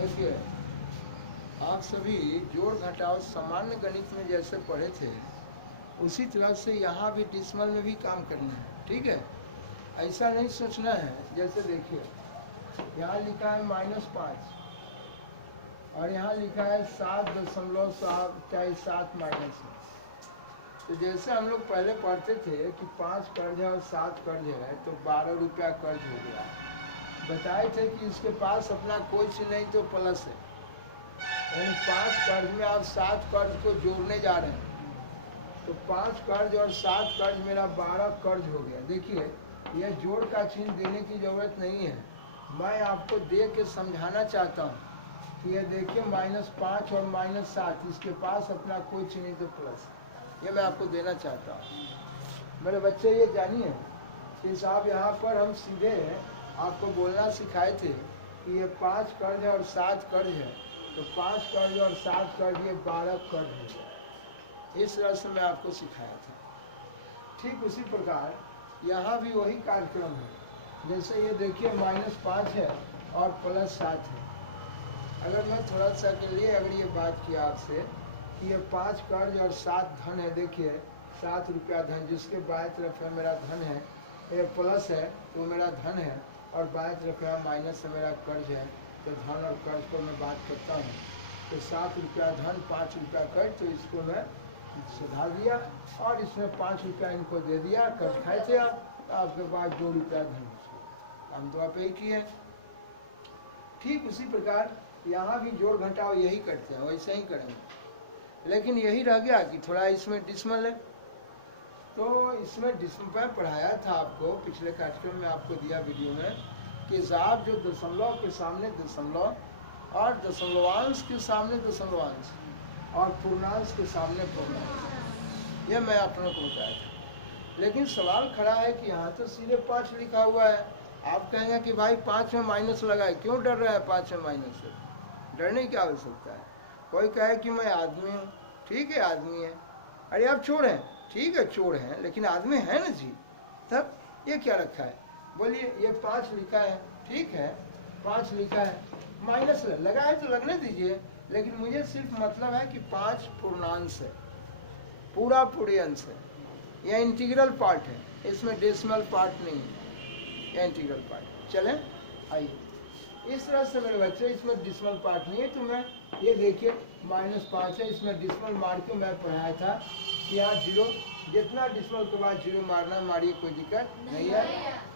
देखिए, आप सभी जोड़ घटाव सामान्य गणित में जैसे पढ़े थे उसी तरह से यहाँ भी डिसमल में भी काम करना है। ठीक है, ऐसा नहीं सोचना है। जैसे देखिए, यहाँ लिखा है -5 और यहाँ लिखा है 7.7 माइनस है। तो जैसे हम लोग पहले पढ़ते थे कि 5 कर्ज है और 7 कर्ज है तो 12 रुपया कर्ज हो गया। बताए थे कि इसके पास अपना कोई चीज नहीं तो प्लस है, यानी 5 कर्ज में आप 7 कर्ज को जोड़ने जा रहे हैं तो 5 कर्ज और 7 कर्ज मेरा 12 कर्ज हो गया। देखिए, यह जोड़ का चिन्ह देने की जरूरत नहीं है, मैं आपको दे के समझाना चाहता हूँ कि ये देखिए -5 और -7 इसके पास अपना कोई चिन्ह नहीं तो प्लस, ये मैं आपको देना चाहता हूँ। मेरे बच्चे ये जानिए कि साहब यहाँ पर हम सीधे आपको बोलना सिखाए थे कि ये 5 कर्ज है और 7 कर्ज है तो 5 कर्ज और 7 कर्ज ये 12 कर्ज है। इस तरह से मैं आपको सिखाया था। ठीक उसी प्रकार यहाँ भी वही कार्यक्रम है। जैसे ये देखिए -5 है और +7 है। अगर मैं थोड़ा सा के लिए अगर ये बात किया आपसे कि ये 5 कर्ज और 7 धन है, देखिए 7 रुपया धन, जिसके बाएं तरफ है मेरा धन है, ये प्लस है तो मेरा धन है और बाएं तरफ है माइनस है मेरा कर्ज है। तो धन और कर्ज को मैं बात करता हूँ तो 7 रुपया धन 5 रुपया कर्ज, तो इसको मैं सुधार दिया और इसमें 5 रुपया इनको दे दिया, कर्ज खाए थे आप, तो आपके पास 2 रुपया धन। हम तो आप ही किए। ठीक उसी प्रकार यहाँ भी जोड़ घटाव यही करते हैं, वैसे ही करेंगे, लेकिन यही रह गया कि थोड़ा इसमें डिसमल है। तो इसमें डिसमल पढ़ाया था आपको पिछले कार्यक्रम में, आपको दिया वीडियो में कि साहब जो दशमलव के सामने दशमलव और दशमलवांश के सामने दशमलवांश और पूर्णांश के सामने पूर्णांश, ये मैं आप लोगों को बताया था। लेकिन सवाल खड़ा है कि यहाँ तो सीधे 5 लिखा हुआ है। आप कहेंगे कि भाई 5 में माइनस लगाए, क्यों डर रहा है 5 में माइनस से? डरने की आवश्यकता है। कोई कहे कि मैं आदमी हूँ, ठीक है आदमी है। अरे आप चोर हैं, ठीक है चोर हैं, लेकिन आदमी है ना जी। तब ये क्या रखा है? बोलिए, ये 5 लिखा है, ठीक है 5 लिखा है, माइनस लगा है तो लगने दीजिए, लेकिन मुझे सिर्फ मतलब है कि 5 पूर्णांश है, पूरा पूरी अंश है, यह इंटीग्रल पार्ट है, इसमें डेसिमल पार्ट नहीं है, यह इंटीग्रल पार्ट। चलें आइए, इस तरह से मेरे बच्चे इसमें डिसमल पार्ट नहीं है। तो मैं ये देखिए -5 है, इसमें डिसमल मार के मैं पढ़ाया था कि यहाँ 0, जितना डिसमल के बाद 0 मारना मारिए, कोई दिक्कत नहीं है।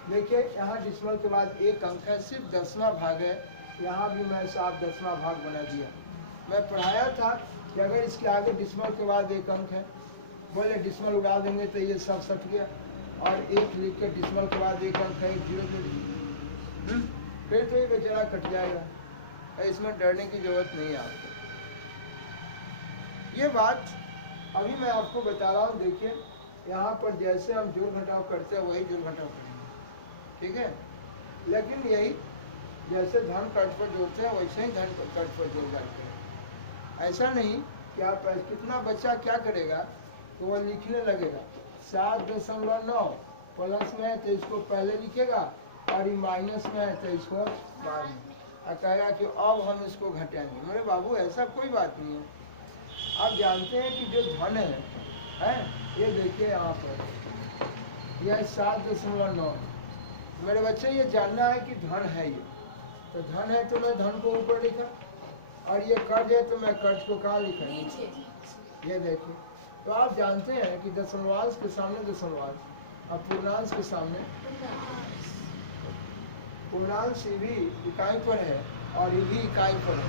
देखिए यहाँ डिसमल के बाद 1 अंक है, सिर्फ 10वां भाग है, यहाँ भी मैं साफ 10वां भाग बना दिया। मैं पढ़ाया था कि अगर इसके आगे डिसमल के बाद 1 अंक है, बोले डिसमल उड़ा देंगे तो ये सब सट गया, और 1 लिख के डिसमल के बाद 1 अंक है, 1 0 पे फिर तो ये बेचारा कट जाएगा। इसमें डरने की जरूरत नहीं है आपको। ये बात अभी मैं आपको बता रहा हूँ। देखिए यहाँ पर जैसे हम जोड़ घटाव करते हैं वही जोड़ घटाव करेंगे, ठीक है। लेकिन यही जैसे धन कर्ज पर जोड़ते हैं वैसे ही धन कर्ज पर जोड़ जाते हैं। ऐसा नहीं कि आप कितना बच्चा क्या करेगा तो वह लिखने लगेगा 7.9 प्लस में है तो इसको पहले लिखेगा और ये माइनस में है तो इसको बाद में, कहेगा कि अब हम इसको घटाएंगे। मेरे बाबू ऐसा कोई बात नहीं है। आप जानते हैं कि जो धन है ये देखिए यहाँ पर यह 7.9। मेरे बच्चे ये जानना है कि धन है, ये तो धन है तो मैं धन को ऊपर लिखा, और ये कर्ज है तो मैं कर्ज को कहाँ लिखा, ये देखिए। तो आप जानते हैं कि दशमलवांश के सामने दशमलवांश और पूर्णांश के सामने पूर्णांश भी इकाई पर है और ये भी इकाई पर है,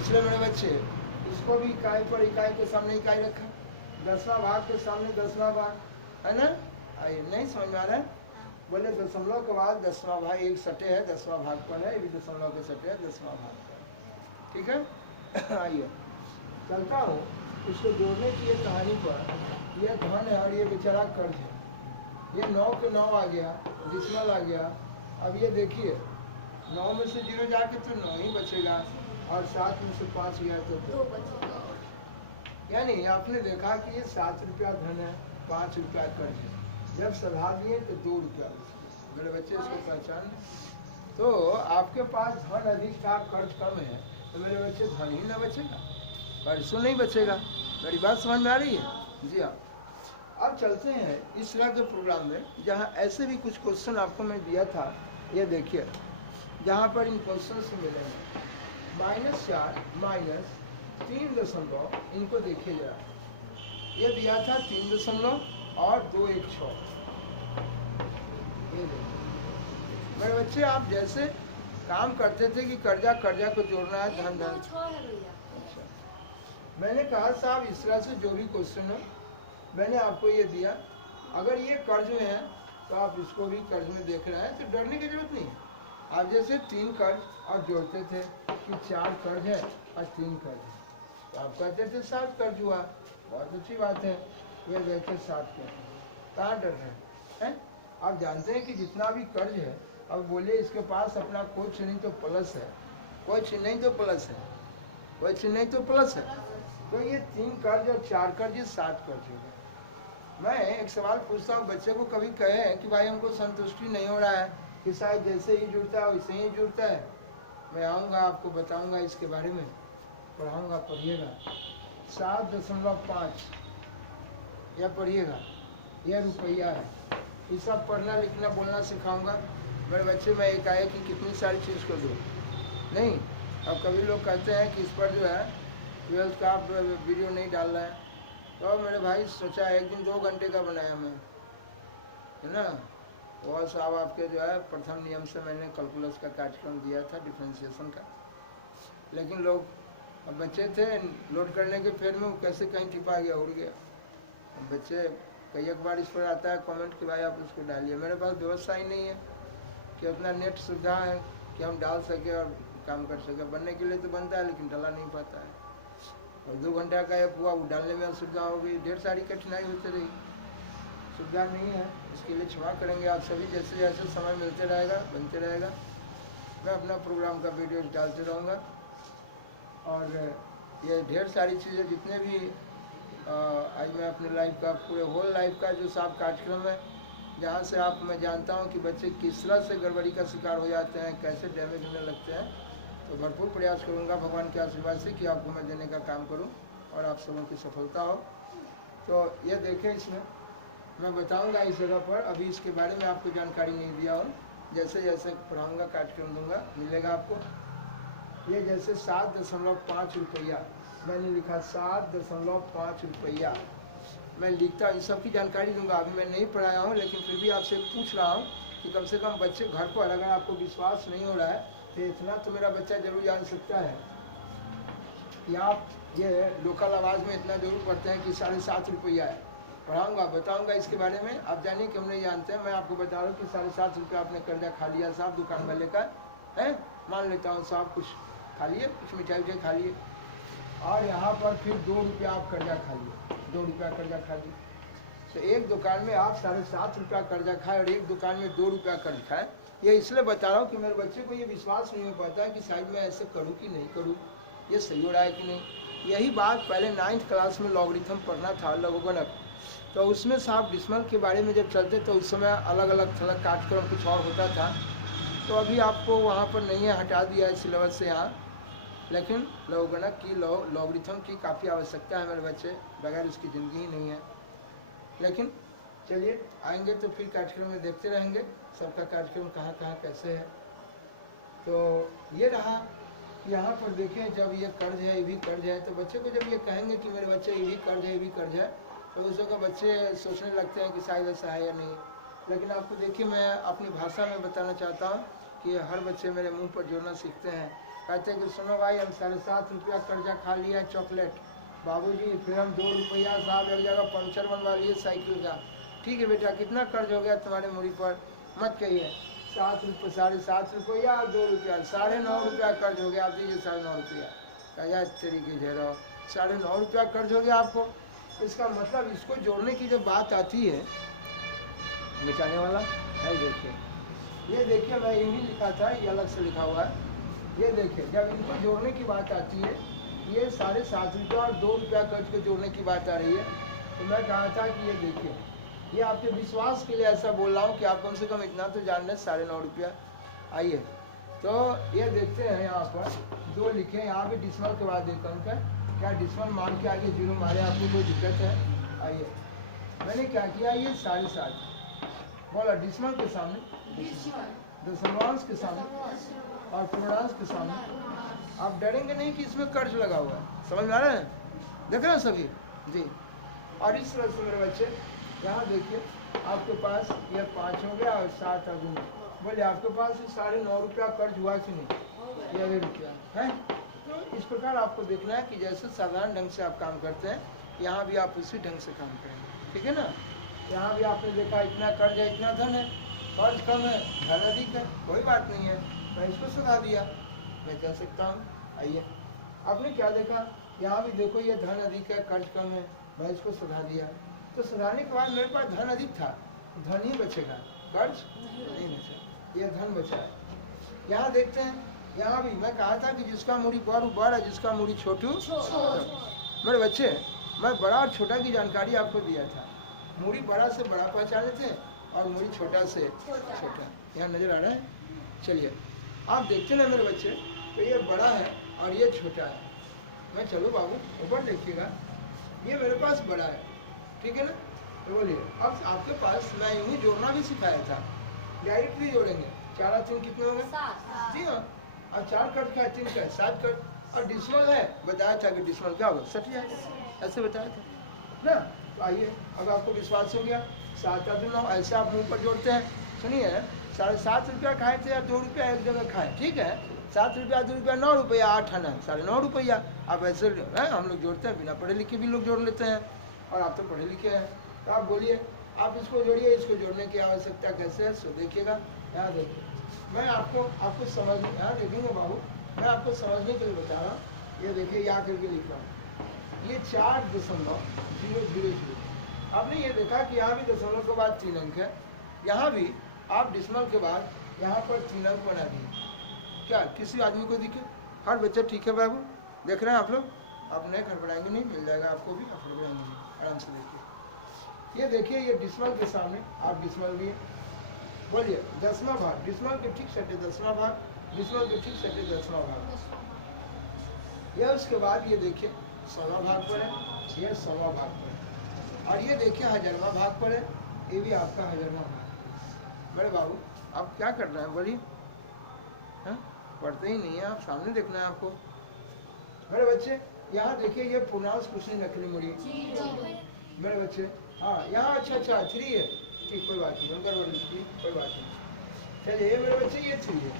इसलिए मेरे बच्चे इसको भी इकाई पर इकाई के सामने इकाई रखा, 10वां भाग के सामने 10वां भाग, है ना। आइए, नहीं समझ में आ रहा है? बोले दशमलव के बाद 10वां भाग एक सटे है, 10वां भाग पर है, ये भी दशमलव के सटे है 10वां भाग पर, ठीक है। आइए चलता हूँ इसको जोड़ने की ये कहानी पर। यह धन है और ये बेचारा कर्ज है, ये 9 के 9 आ गया, डिसमल आ गया। अब ये देखिए 9 में से 0 जाके तो 9 ही बचेगा, और 7 में से 5 गया तो 2 बचेगा। यानी आपने देखा कि ये 7 रुपया धन है, 5 रुपया कर्ज है, जब सधा दिए तो 2 रुपया बचे। मेरे बच्चे इसको पहचान। तो आपके पास धन अधिक था, कर्ज कम है, तो मेरे बच्चे धन ही ना बचेगा, परसों नहीं बचेगा। मेरी बात समझ में आ रही है? जी हाँ। अब चलते हैं इस तरह के प्रोग्राम में जहाँ ऐसे भी कुछ क्वेश्चन आपको मैं दिया था। ये देखिए जहाँ पर इन क्वेश्चन से मिलेंगे -4 -3 इनको देखिए जरा। ये दिया था 3.216। ये देखिए मेरे बच्चे, आप जैसे काम करते थे कि कर्जा को जोड़ना है, धन धन। अच्छा, मैंने कहा साहब इस तरह से जो भी क्वेश्चन हो मैंने आपको ये दिया, अगर ये कर्ज में है तो आप इसको भी कर्ज में देख रहे हैं तो डरने की जरूरत नहीं है। आप जैसे 3 कर्ज आप जोड़ते थे कि 4 कर्ज है और 3 कर्ज है, तो आप कहते थे 7 कर्ज हुआ, बहुत अच्छी बात है। वे वैसे 7 के कहाँ डर रहे हैं? आप जानते हैं कि जितना भी कर्ज है, अब बोलिए इसके पास अपना कुछ नहीं तो प्लस है, कुछ नहीं तो प्लस है, कुछ नहीं तो प्लस है, तो ये 3 कर्ज और 4 कर्ज, ये 7 कर्ज हो गए। मैं एक सवाल पूछता हूँ, बच्चे को कभी कहे कि भाई हमको संतुष्टि नहीं हो रहा है कि शायद जैसे ही जुड़ता है वैसे ही जुड़ता है, मैं आऊँगा आपको बताऊँगा इसके बारे में, पढ़ाऊँगा, पढ़िएगा। 7.5 यह पढ़िएगा, यह रुपया है। ये सब पढ़ना लिखना बोलना सिखाऊंगा मेरे बच्चे। मैं एक आए कि कितनी सारी चीज़ को दूँ नहीं। अब कभी लोग कहते हैं कि इस पर जो है 12th का आप वीडियो नहीं डाल रहे हैं, तो मेरे भाई सोचा एक दिन 2 घंटे का बनाया मैं, है ना। और साहब आपके जो है प्रथम नियम से मैंने कैलकुलस का कार्यक्रम दिया था, डिफ्रेंशिएशन का, लेकिन लोग अब बच्चे थे लोड करने के फेर में वो कैसे कहीं टिपा गया, उड़ गया। बच्चे कई एक बार इस पर आता है कमेंट कि भाई आप उसको डालिए। मेरे पास व्यवस्था ही नहीं है कि उतना नेट सुविधा है कि हम डाल सके और काम कर सके। बनने के लिए तो बनता है लेकिन डाला नहीं पाता है। और 2 घंटा का ऐप हुआ, वो डालने में असुविधा हो गई, ढेर सारी कठिनाई होती रही, सुविधा नहीं है। इसके लिए क्षमा करेंगे आप सभी। जैसे जैसे समय मिलते रहेगा बनते रहेगा, मैं अपना प्रोग्राम का वीडियो डालते रहूँगा। और ये ढेर सारी चीज़ें जितने भी आज मैं अपने लाइफ का पूरे होल लाइफ का जो साफ कार्यक्रम है, जहाँ से आप मैं जानता हूँ कि बच्चे किस तरह से गड़बड़ी का शिकार हो जाते हैं, कैसे डैमेज होने लगते हैं, तो भरपूर प्रयास करूँगा भगवान के आशीर्वाद से कि आपको मैं देने का काम करूँ और आप सबों की सफलता हो। तो ये देखें, इसमें मैं बताऊँगा इस जगह पर, अभी इसके बारे में आपको जानकारी नहीं दिया और जैसे जैसे पढ़ाऊँगा कार्यक्रम दूँगा मिलेगा आपको। ये जैसे 7.5 रुपया मैंने लिखा, 7.5 रुपया मैं लिखता, इन सब की जानकारी दूंगा। अभी मैं नहीं पढ़ाया हूँ लेकिन फिर भी आपसे पूछ रहा हूँ कि कम से कम बच्चे घर पर, अगर आपको विश्वास नहीं हो रहा है तो इतना तो मेरा बच्चा जरूर जान सकता है कि आप ये लोकल आवाज़ में इतना जरूर पढ़ते हैं कि 7.5 रुपया है। पढ़ाऊँगा, बताऊँगा इसके बारे में। आप जानिए कि हम नहीं जानते हैं। मैं आपको बता रहा हूँ कि 7.5 रुपया आपने कर्जा खा लिया साहब दुकान वाले का, है मान लेता हूँ साहब, कुछ खा लिए, कुछ मिठाई उठाई खा लिए, और यहाँ पर फिर 2 रुपया आप कर्जा खा लिए, 2 रुपया कर्जा खा लिए। तो एक दुकान में आप 7.5 रुपया कर्जा खाए और एक दुकान में 2 रुपया कर्ज खाए। ये इसलिए बता रहा हूँ कि मेरे बच्चे को ये विश्वास नहीं हो पाता कि शायद मैं ऐसे करूँ कि नहीं करूँ, ये सही हो रहा है कि नहीं। यही बात पहले 9th क्लास में लॉगरिथम पढ़ना था, लघुगणक, तो उसमें साहब डिसमल के बारे में जब चलते तो उस समय अलग अलग थलग कार्यक्रम कुछ और होता था। तो अभी आपको वहाँ पर नहीं है, हटा दिया है सिलेबस से यहाँ, लेकिन लघुगणक की लॉगरिथम की काफ़ी आवश्यकता है मेरे बच्चे, बगैर उसकी ज़िंदगी ही नहीं है। लेकिन चलिए आएंगे तो फिर कार्यक्रम में देखते रहेंगे सबका कार्यक्रम कहाँ कहाँ कैसे है। तो ये रहा, यहाँ पर देखें, जब ये कर्ज है ये भी कर्ज है, तो बच्चे को जब ये कहेंगे कि मेरे बच्चे ये भी कर्ज है ये भी कर्ज है, तो उस जगह बच्चे सोचने लगते हैं कि शायद ऐसा है या नहीं। लेकिन आपको देखिए, मैं अपनी भाषा में बताना चाहता हूँ कि हर बच्चे मेरे मुँह पर जोड़ना सीखते हैं। कहते हैं कि सुनो भाई, हम 7.5 रुपया कर्जा खा लिया है चॉकलेट, बाबूजी फिर हम 2 रुपया साहब एक जगह पंचर बनवा लिए साइकिल का। ठीक है बेटा, कितना कर्ज हो गया तुम्हारे मुड़ी पर, मत कहिए। 7.5 रुपया और 2 रुपया, 9.5 रुपया कर्ज हो गया। आप दीजिए 9.5 रुपया, कहा तरीके से रहो, 9.5 रुपया कर्ज हो गया आपको। इसका मतलब इसको जोड़ने की जब बात आती है, मिटाने वाला है, देखिए ये देखिए मैं यही लिखा था, ये अलग से लिखा हुआ है। ये देखिए, जब इनको जोड़ने की बात आती है, ये 7.5 रुपया और 2 रुपया कर्ज को जोड़ने की बात आ रही है, तो मैं कहा था कि ये देखिए, ये आपके विश्वास के लिए ऐसा बोल रहा हूँ कि आप कम से कम इतना तो जान लें, 9.5 रुपया। आइए तो ये देखते हैं यहाँ पर 2 लिखे हैं, यहाँ भी डिसमल के बाद 1 अंक है। क्या डिसमल मान के आगे 0 मारे, आपको कोई दिक्कत है? आइए, मैंने क्या किया, ये 7.5 बोला डिसमल के सामने, दशमलवांश के सामने और पूर्णांश के सामने। आप डरेंगे नहीं कि इसमें कर्ज लगा हुआ है, समझ में आ रहा है? देख रहे हैं सभी जी। और इस तरह से मेरे बच्चे यहाँ देखिए, आपके पास ये 5 हो गया और 7 अभी बोले आपके पास 9.5 रुपया कर्ज हुआ कि नहीं? ये रुपया है। तो इस प्रकार आपको देखना है कि जैसे साधारण ढंग से आप काम करते हैं, यहाँ भी आप उसी ढंग से काम करेंगे, ठीक है ना? यहाँ भी आपने देखा इतना कर्ज है, इतना धन है, कर्ज कम है, धन अधिक है, कोई बात नहीं है, मैं इसको सुधा दिया, मैं कह सकता हूँ। आइए, आपने क्या देखा, यहाँ भी देखो ये धन अधिक है, कर्ज कम है, मैं इसको सुधा दिया। तो सुधारने के बाद मेरे पास धन अधिक था, धन ही बचेगा, कर्ज नहीं बचा, यह धन बचा है। यहाँ देखते हैं, यहाँ भी मैं कहा था कि जिसका मूड़ी बड़ है, जिसका मूड़ी छोटू। मेरे बच्चे, मैं बड़ा और छोटा की जानकारी आपको दिया था। मूड़ी बड़ा से बड़ा पहचाने थे और मूड़ी छोटा से छोटा। यहाँ नजर आ रहा है? चलिए, आप देखते ना मेरे बच्चे, तो ये बड़ा है और ये छोटा है। मैं चलो बाबू ऊपर देखिएगा, ये मेरे पास बड़ा है, ठीक है ना? तो बोलिए, अब आपके पास मैं यूं ही जोड़ना भी सिखाया था, डायरेक्ट भी जोड़ेंगे। 4 3 कितने होंगे? 7। जी हाँ, और 4 कट का 3 का 7 कट, और डिसमल है, बताया था कि डिसमल क्या होगा, 60 जाएगा, ऐसे बताया था ना? तो आइए, अब आपको विश्वास हो गया। 7 और 9 ऐसे आप मुँह पर जोड़ते हैं। सुनिए, 7.5 रुपया खाए थे या 2 रुपया एक जगह खाए, ठीक है? 7 रुपया 2 रुपया 9 रुपया, 8 आना 9.5 रुपया। आप ऐसे है, हम लोग जोड़ते हैं, बिना पढ़े लिखे भी लोग जोड़ लेते हैं, और आप तो पढ़े लिखे हैं। तो आप बोलिए, आप इसको जोड़िए, इसको जोड़ने की आवश्यकता कैसे है, सो देखिएगा। यहाँ देखिए, मैं आपको समझ, यहाँ देखेंगे बाबू, मैं आपको समझने के लिए बता रहा हूँ। ये देखिए, यहाँ करके लिख रहा हूँ, ये 4.000। आपने ये देखा कि यहाँ भी दशमलव के बाद 3 अंक है, यहाँ भी आप डिसमल के बाद यहाँ पर 3 अंक बना दिए। क्या किसी आदमी को दिखे? हर बच्चा ठीक है बाबू, देख रहे हैं आप लोग? आप नहीं खड़बड़ाएंगे नहीं, मिल जाएगा आपको भी, आप खड़बड़ाएंगे नहीं, आराम से देखिए। ये देखिए, ये डिसमल के सामने आप डिसमल लिए, बोलिए 10वां भाग, डिसमल के ठीक सटे 10वां भाग, डिसमल के ठीक सटे 10वां भाग। यह उसके बाद ये देखिए 100वां भाग पर है, यह 100वां भाग पर है, और ये देखिए 1000वां भाग पर है, ये भी आपका 1000वां भाग। बड़े बाबू, आप क्या कर रहे हैं? बोलिए, पढ़ते ही नहीं है आप, सामने देखना है आपको। मेरे बच्चे, यहाँ देखिए, ये पूर्णांश कुछ नहीं रखनी मुड़ी मेरे बच्चे। हाँ, यहाँ अच्छा 3 है, ठीक, कोई बात नहीं, कोई बात नहीं। चलिए, ये मेरे बच्चे, ये 3 है,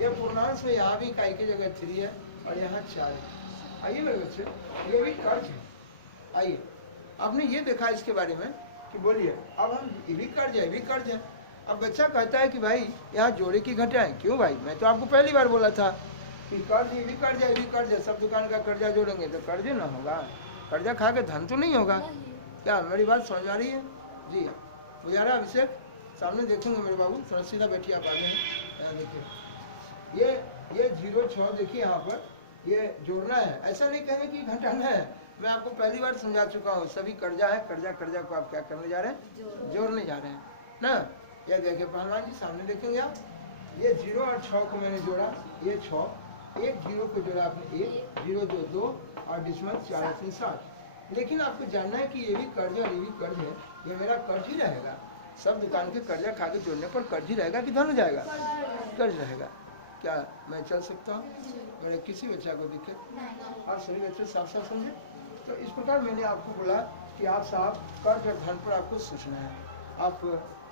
ये पूर्णांश में यहाँ भी इकाई की जगह 3 है और यहाँ 4 है। आइए मेरे बच्चे, ये भी कर्ज है। आइए, आपने ये देखा इसके बारे में कि बोलिए, अब हम ये भी कर्ज है, ये भी कर्ज है। अब बच्चा कहता है कि भाई यहाँ जोड़े की घटाएं, क्यों भाई? मैं तो आपको पहली बार बोला था कि कर्ज, ये भी कर्ज है, ये भी कर्ज है, सब दुकान का कर्जा जोड़ेंगे तो कर्ज ना होगा, कर्जा खा के धन तो नहीं होगा। क्या मेरी बात समझ आ रही है? जी, गुजारा अभिषेक, सामने देखेंगे मेरे बाबू, थोड़ा सीधा बैठिए, आप आगे हैं। देखिए, ये 0.6 देखिए, यहाँ पर ये जोड़ना है, ऐसा नहीं कहेंगे कि घटाना है। मैं आपको पहली बार समझा चुका हूँ, सभी कर्जा है, कर्जा को आप क्या करने जा रहे हैं? जोड़ने जा रहे हैं ना। ये देखिए पहलवान जी, सामने देखेंगे आप, ये 0 और 6 को मैंने जोड़ा, ये 6, एक 0 को जोड़ा आपने, 1 0 2 और डिसमल 4 3 7। लेकिन आपको जानना है कि ये भी कर्ज और ये भी कर्ज है, ये मेरा कर्ज ही रहेगा। सब दुकान के कर्जा खा के जोड़ने पर कर्ज ही रहेगा कि धन हो जाएगा? कर्ज रहेगा। क्या मैं चल सकता हूँ? मेरे किसी बच्चा को दिखे? आप सभी बच्चे साफ साफ समझे? तो इस प्रकार मैंने आपको बोला कि आप साहब कर्ज और धन पर आपको सोचना है।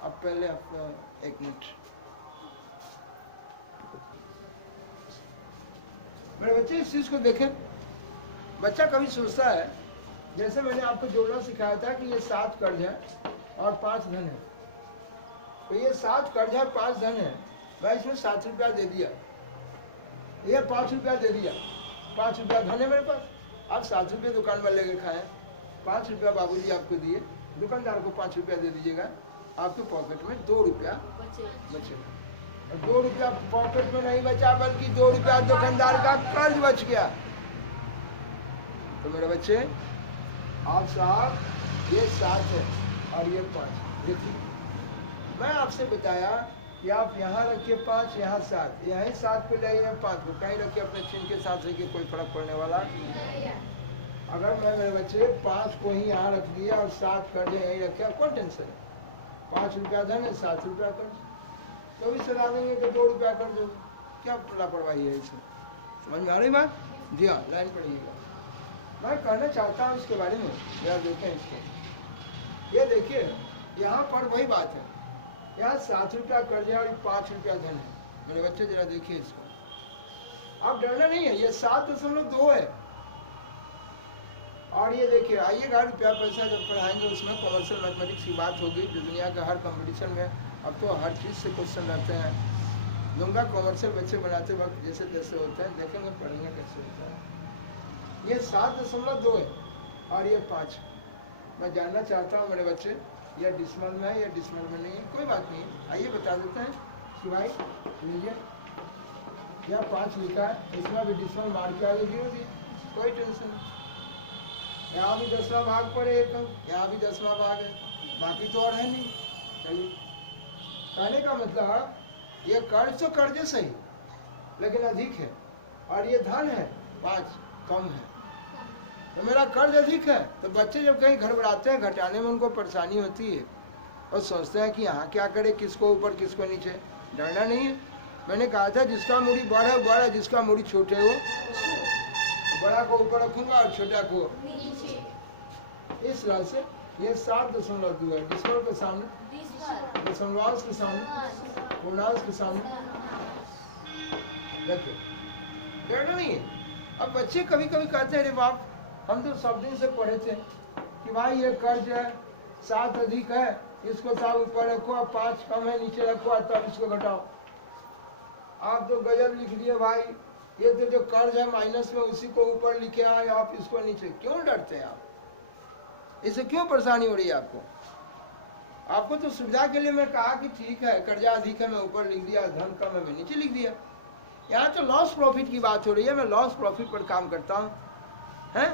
अब पहले आप 1 मिनट, मेरे बच्चे इस चीज को देखें। बच्चा कभी सोचता है, जैसे मैंने आपको जोड़ना सिखाया था कि ये 7 कर्ज है और 5 धन है, तो ये 7 कर्ज है, 5 धन है, मैं इसमें 7 रुपया दे दिया, ये 5 रुपया दे दिया, 5 रुपया धन है मेरे पास। आप 7 रुपये दुकान वाले के खाए, 5 रुपया बाबूजी आपको दिए, दुकानदार को 5 रुपया दे दीजिएगा, आपके पॉकेट में 2 रुपया बचेगा। 2 रुपया पॉकेट में नहीं बचा, बल्कि 2 रुपया दुकानदार का कर्ज बच गया। तो मेरे बच्चे, आप साहब ये 7 है और ये 5। देखिए, मैं आपसे बताया कि आप यहाँ रखिए 5, यहाँ 7, यहीं 7 को ले आइए 5 को कहीं रखिए, अपने चिन्ह के साथ रखिए, कोई फर्क पड़ने वाला। अगर मैं मेरे बच्चे 5 को ही यहाँ रख दिया और 7 कर्ज यहीं रखे, अब कौन टेंशन है? 5 रुपया धन है, 7 रुपया कर्ज, तो भी सजा देंगे कि 2 रुपया कर्ज हो, क्या लापरवाही है इसमें? समझ में आ रही बात? जी हाँ, लाइन पढ़िएगा। मैं कहना चाहता हूँ इसके बारे में, जरा देखें इसको। ये देखिए यहाँ पर वही बात है, यहाँ 7 रुपया कर्ज है और 5 रुपया धन है। मेरे बच्चे जरा देखिए इसको, आप डरना नहीं है, ये 7.2 है। और ये देखिए आइएगा, रुपया पैसा जब पढ़ाएंगे उसमें कॉमर्शियल मैथमेटिक्स की बात होगी, जो दुनिया का हर कंपटीशन में अब तो हर चीज़ से क्वेश्चन रहते हैं। दूंगा कॉमर्शियल बच्चे बनाते वक्त जैसे तैसे होते हैं, देखेंगे पढ़ेंगे कैसे होता है। ये 7.2 है और ये 5। मैं जानना चाहता हूँ मेरे बच्चे, यह डिसमल में है या डिसमल में नहीं है? कोई बात नहीं, आइए बता देते हैं। शिवाई लीजिए, यह 5 लिखा है, इसमें भी डिसमल मार के आगे 0 दिए, कोई टेंशन नहीं। यहाँ भी 10वां भाग पर 1 अंक, यहाँ भी 10वां भाग है, बाकी तो और है नहीं। चलिए, कहने का मतलब ये कर्ज तो कर्ज सही लेकिन अधिक है, और ये धन है 5 कम है, तो मेरा कर्ज अधिक है। तो बच्चे जब कहीं घबराते हैं, घटाने में उनको परेशानी होती है और सोचते हैं कि यहाँ क्या करे, किसको ऊपर किसको नीचे। डरना नहीं है, मैंने कहा था जिसका मूड़ी बड़ा है बड़ा, जिसका मूड़ी छोटे हो, बड़ा को ऊपर रखूंगा और छोटा को नीचे। इस तरह से ये 7.2 है, डिसमल के सामने, दशमलवांश के सामने, पूर्णांश के सामने। देखिए डरना नहीं है। अब बच्चे कभी कभी कहते हैं, अरे बाप हम तो सब दिन से पढ़े थे कि भाई ये कर्ज है, 7 अधिक है, इसको 7 ऊपर रखो, और 5 कम है नीचे रखो, और तब इसको घटाओ। आप तो गजब लिख दिए भाई, ये तो जो कर्ज है माइनस में उसी को ऊपर लिखे आए, आप इसको नीचे। क्यों डरते हैं आप? इससे क्यों परेशानी हो रही है आपको? आपको तो सुविधा के लिए मैं कहा कि ठीक है कर्जा अधिक है मैं ऊपर लिख दिया, धन कम है मैं नीचे लिख दिया। यहाँ तो लॉस प्रॉफिट की बात हो रही है, मैं लॉस प्रॉफिट पर काम करता हूँ, हैं?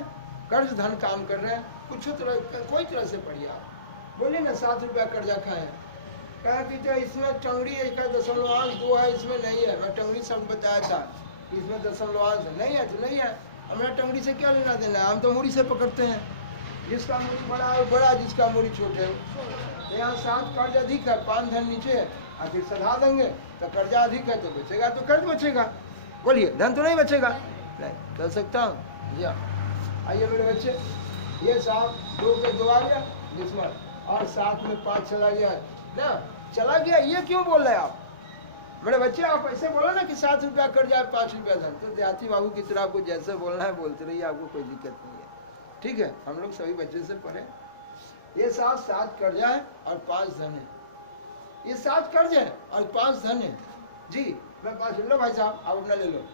कर्ज धन काम कर रहे हैं, कुछ तरह कोई तरह से पढ़िए आप। बोलिए ना 7 रुपया कर्जा खाए, कहा कि तो इसमें टंगड़ी एक है, दशमलवांश 2 है, इसमें नहीं है। मैं टंगड़ी सब बताया था, इसमें दशमलवांश नहीं है तो नहीं है, हमारा टंगड़ी से क्या लेना देना है? हम तो मूड़ी से पकड़ते हैं, जिसका मूड़ी बड़ा है बड़ा, जिसका मूड़ी छोटे है। तो यहाँ 7 कर्ज अधिक है, 5 धन नीचे है, आखिर सधा देंगे तो कर्जा अधिक है तो बचेगा तो कर्ज बचेगा। बोलिए धन तो नहीं बचेगा? नहीं कर सकता हूँ जी। आइए मेरे बच्चे, ये 7 2 के 2 आ गया डिसमल, और 7 में 5 चला गया ना, चला गया। ये क्यों बोल रहे हैं आप मेरे बच्चे? आप ऐसे बोलो ना कि 7 रुपया कर्ज है 5 रुपया धन, तो देहाती बाबू की तरह आपको जैसे बोलना है बोलते रहिए, आपको कोई दिक्कत नहीं है, ठीक है? हम लोग सभी बच्चे से पढ़े। ये 7 कर्जा है और 5 धन है, ये 7 कर्ज है और 5 धन है जी। मैं 5 लो भाई साहब, आप अपना ले लो।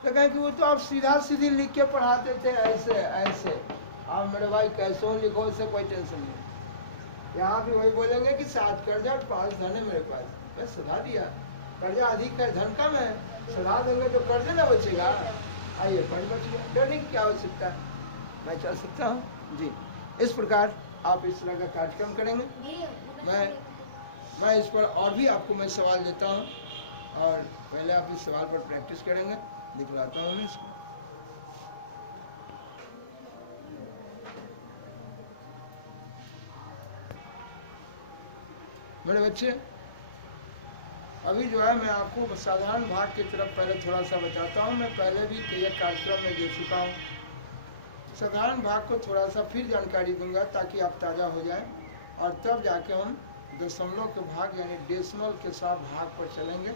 तो कहें कि वो तो आप सीधा सीधी लिख के पढ़ाते थे ऐसे ऐसे, आप मेरे भाई कैसो लिखो, इससे कोई टेंशन नहीं। यहाँ भी वही बोलेंगे कि 7 कर्जा और 5 धन है मेरे पास, मैं सधा दिया। कर्जा अधिक है धन कम है, सधा देंगे तो कर्ज ना बचेगा। आइए पढ़ बच गया, डरने की क्या आवश्यकता है, मैं चल सकता हूँ जी। इस प्रकार आप इस तरह का कार्यक्रम करेंगे। मैं इस पर और भी आपको मैं सवाल देता हूँ, और पहले आप इस सवाल पर प्रैक्टिस करेंगे। दिखलाता हूँ मैं इसको। मेरे बच्चे अभी जो है मैं आपको साधारण भाग की तरफ पहले थोड़ा सा बताता हूँ। मैं पहले भी कई कार्यक्रम में दे चुका हूँ, साधारण भाग को थोड़ा सा फिर जानकारी दूंगा ताकि आप ताज़ा हो जाएं, और तब जाके हम दशमलव के भाग यानी डेसिमल के साथ भाग पर चलेंगे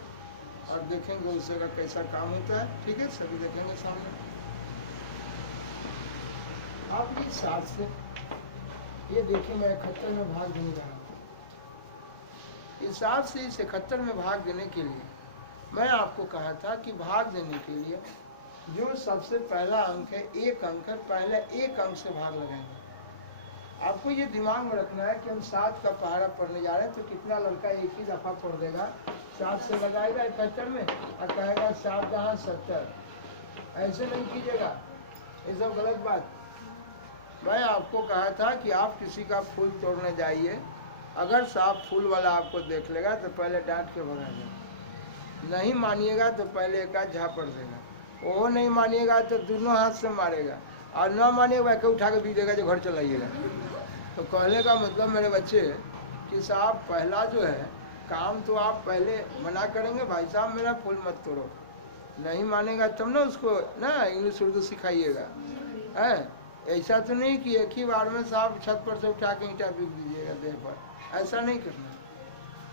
और देखेंगे उस जगह कैसा काम होता है। ठीक है, सभी देखेंगे सामने। आप ये 7 से ये देखिए, मैं 71 में भाग देने जा रहा हूँ। इस 7 से इस 71 में भाग देने के लिए मैं आपको कहा था कि भाग देने के लिए जो सबसे पहला अंक है 1 अंक है, पहले 1 अंक से भाग लगाएंगे। आपको ये दिमाग में रखना है कि हम 7 का पहाड़ा पढ़ने जा रहे हैं, तो कितना लड़का एक ही दफा पढ़ देगा, 7 से लगाएगा 71 में और कहेगा 7 जहाँ 70। ऐसे नहीं कीजिएगा, ये सब गलत बात। मैं आपको कहा था कि आप किसी का फूल तोड़ने जाइए अगर साहब फूल वाला आपको देख लेगा तो पहले डांट के भगा देगा, नहीं मानिएगा तो पहले एक आध झापड़ देगा, वो नहीं मानिएगा तो दोनों हाथ से मारेगा, और ना मानिएगा वह उठा के भी देगा जो घर चलाइएगा। तो कहने का मतलब मेरे बच्चे कि साहब पहला जो है काम तो आप पहले मना करेंगे, भाई साहब मेरा फूल मत तोड़ो, नहीं मानेगा तब ना उसको ना इंग्लिश उर्दू सिखाइएगा। है ऐसा तो नहीं कि एक ही बार में साहब छत पर से उठा के ईंटा बिक दीजिएगा देह पर, ऐसा नहीं करना।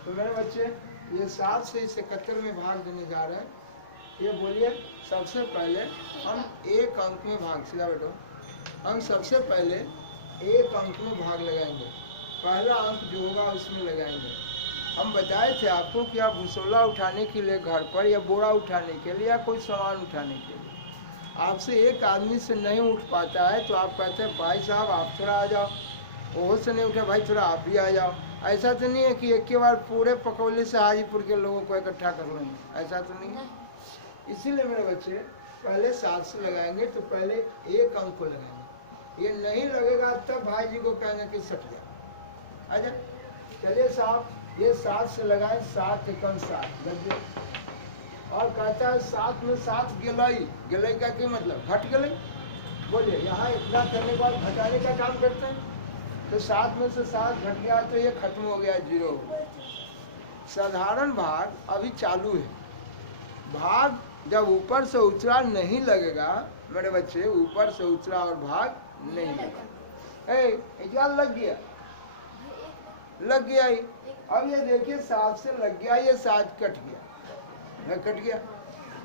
तो मेरे बच्चे ये 7 से 71 में भाग देने जा रहे हैं। ये बोलिए सबसे पहले हम एक अंक में भाग, सीधा बैठो, हम सबसे पहले एक अंक में भाग लगाएंगे, पहला अंक जो होगा उसमें लगाएंगे। हम बताए थे आपको कि आप भूसोला उठाने के लिए घर पर या बोरा उठाने के लिए या कोई सामान उठाने के लिए आपसे एक आदमी से नहीं उठ पाता है तो आप कहते हैं भाई साहब आप थोड़ा आ जाओ, वो से नहीं उठे भाई थोड़ा आप भी आ जाओ। ऐसा तो नहीं है कि एक के बार पूरे पकौली से हाजीपुर के लोगों को इकट्ठा कर लेंगे, ऐसा तो नहीं है। इसीलिए मेरे बच्चे पहले 7 से लगाएंगे तो पहले एक अंक को लगाएंगे, ये नहीं लगेगा तब भाई जी को कहेंगे कि सट गया। अच्छा चलिए साहब ये 7 से लगाए, 7 एकम 7 लग गए। और कहता है 7 में 7 गिलई, गिलई का क्या मतलब, घट गिलई। बोलिए यहाँ इतना करने के बाद घटाने का काम करते हैं, तो 7 में से 7 घट गया तो ये खत्म हो गया, 0। साधारण भाग अभी चालू है, भाग जब ऊपर से उतरा नहीं लगेगा मेरे बच्चे, ऊपर से उतरा और भाग नहीं लगेगा। लग गया, लग गया ही। अब ये देखिए 7 से लग गया, ये 7 कट गया, कट गया।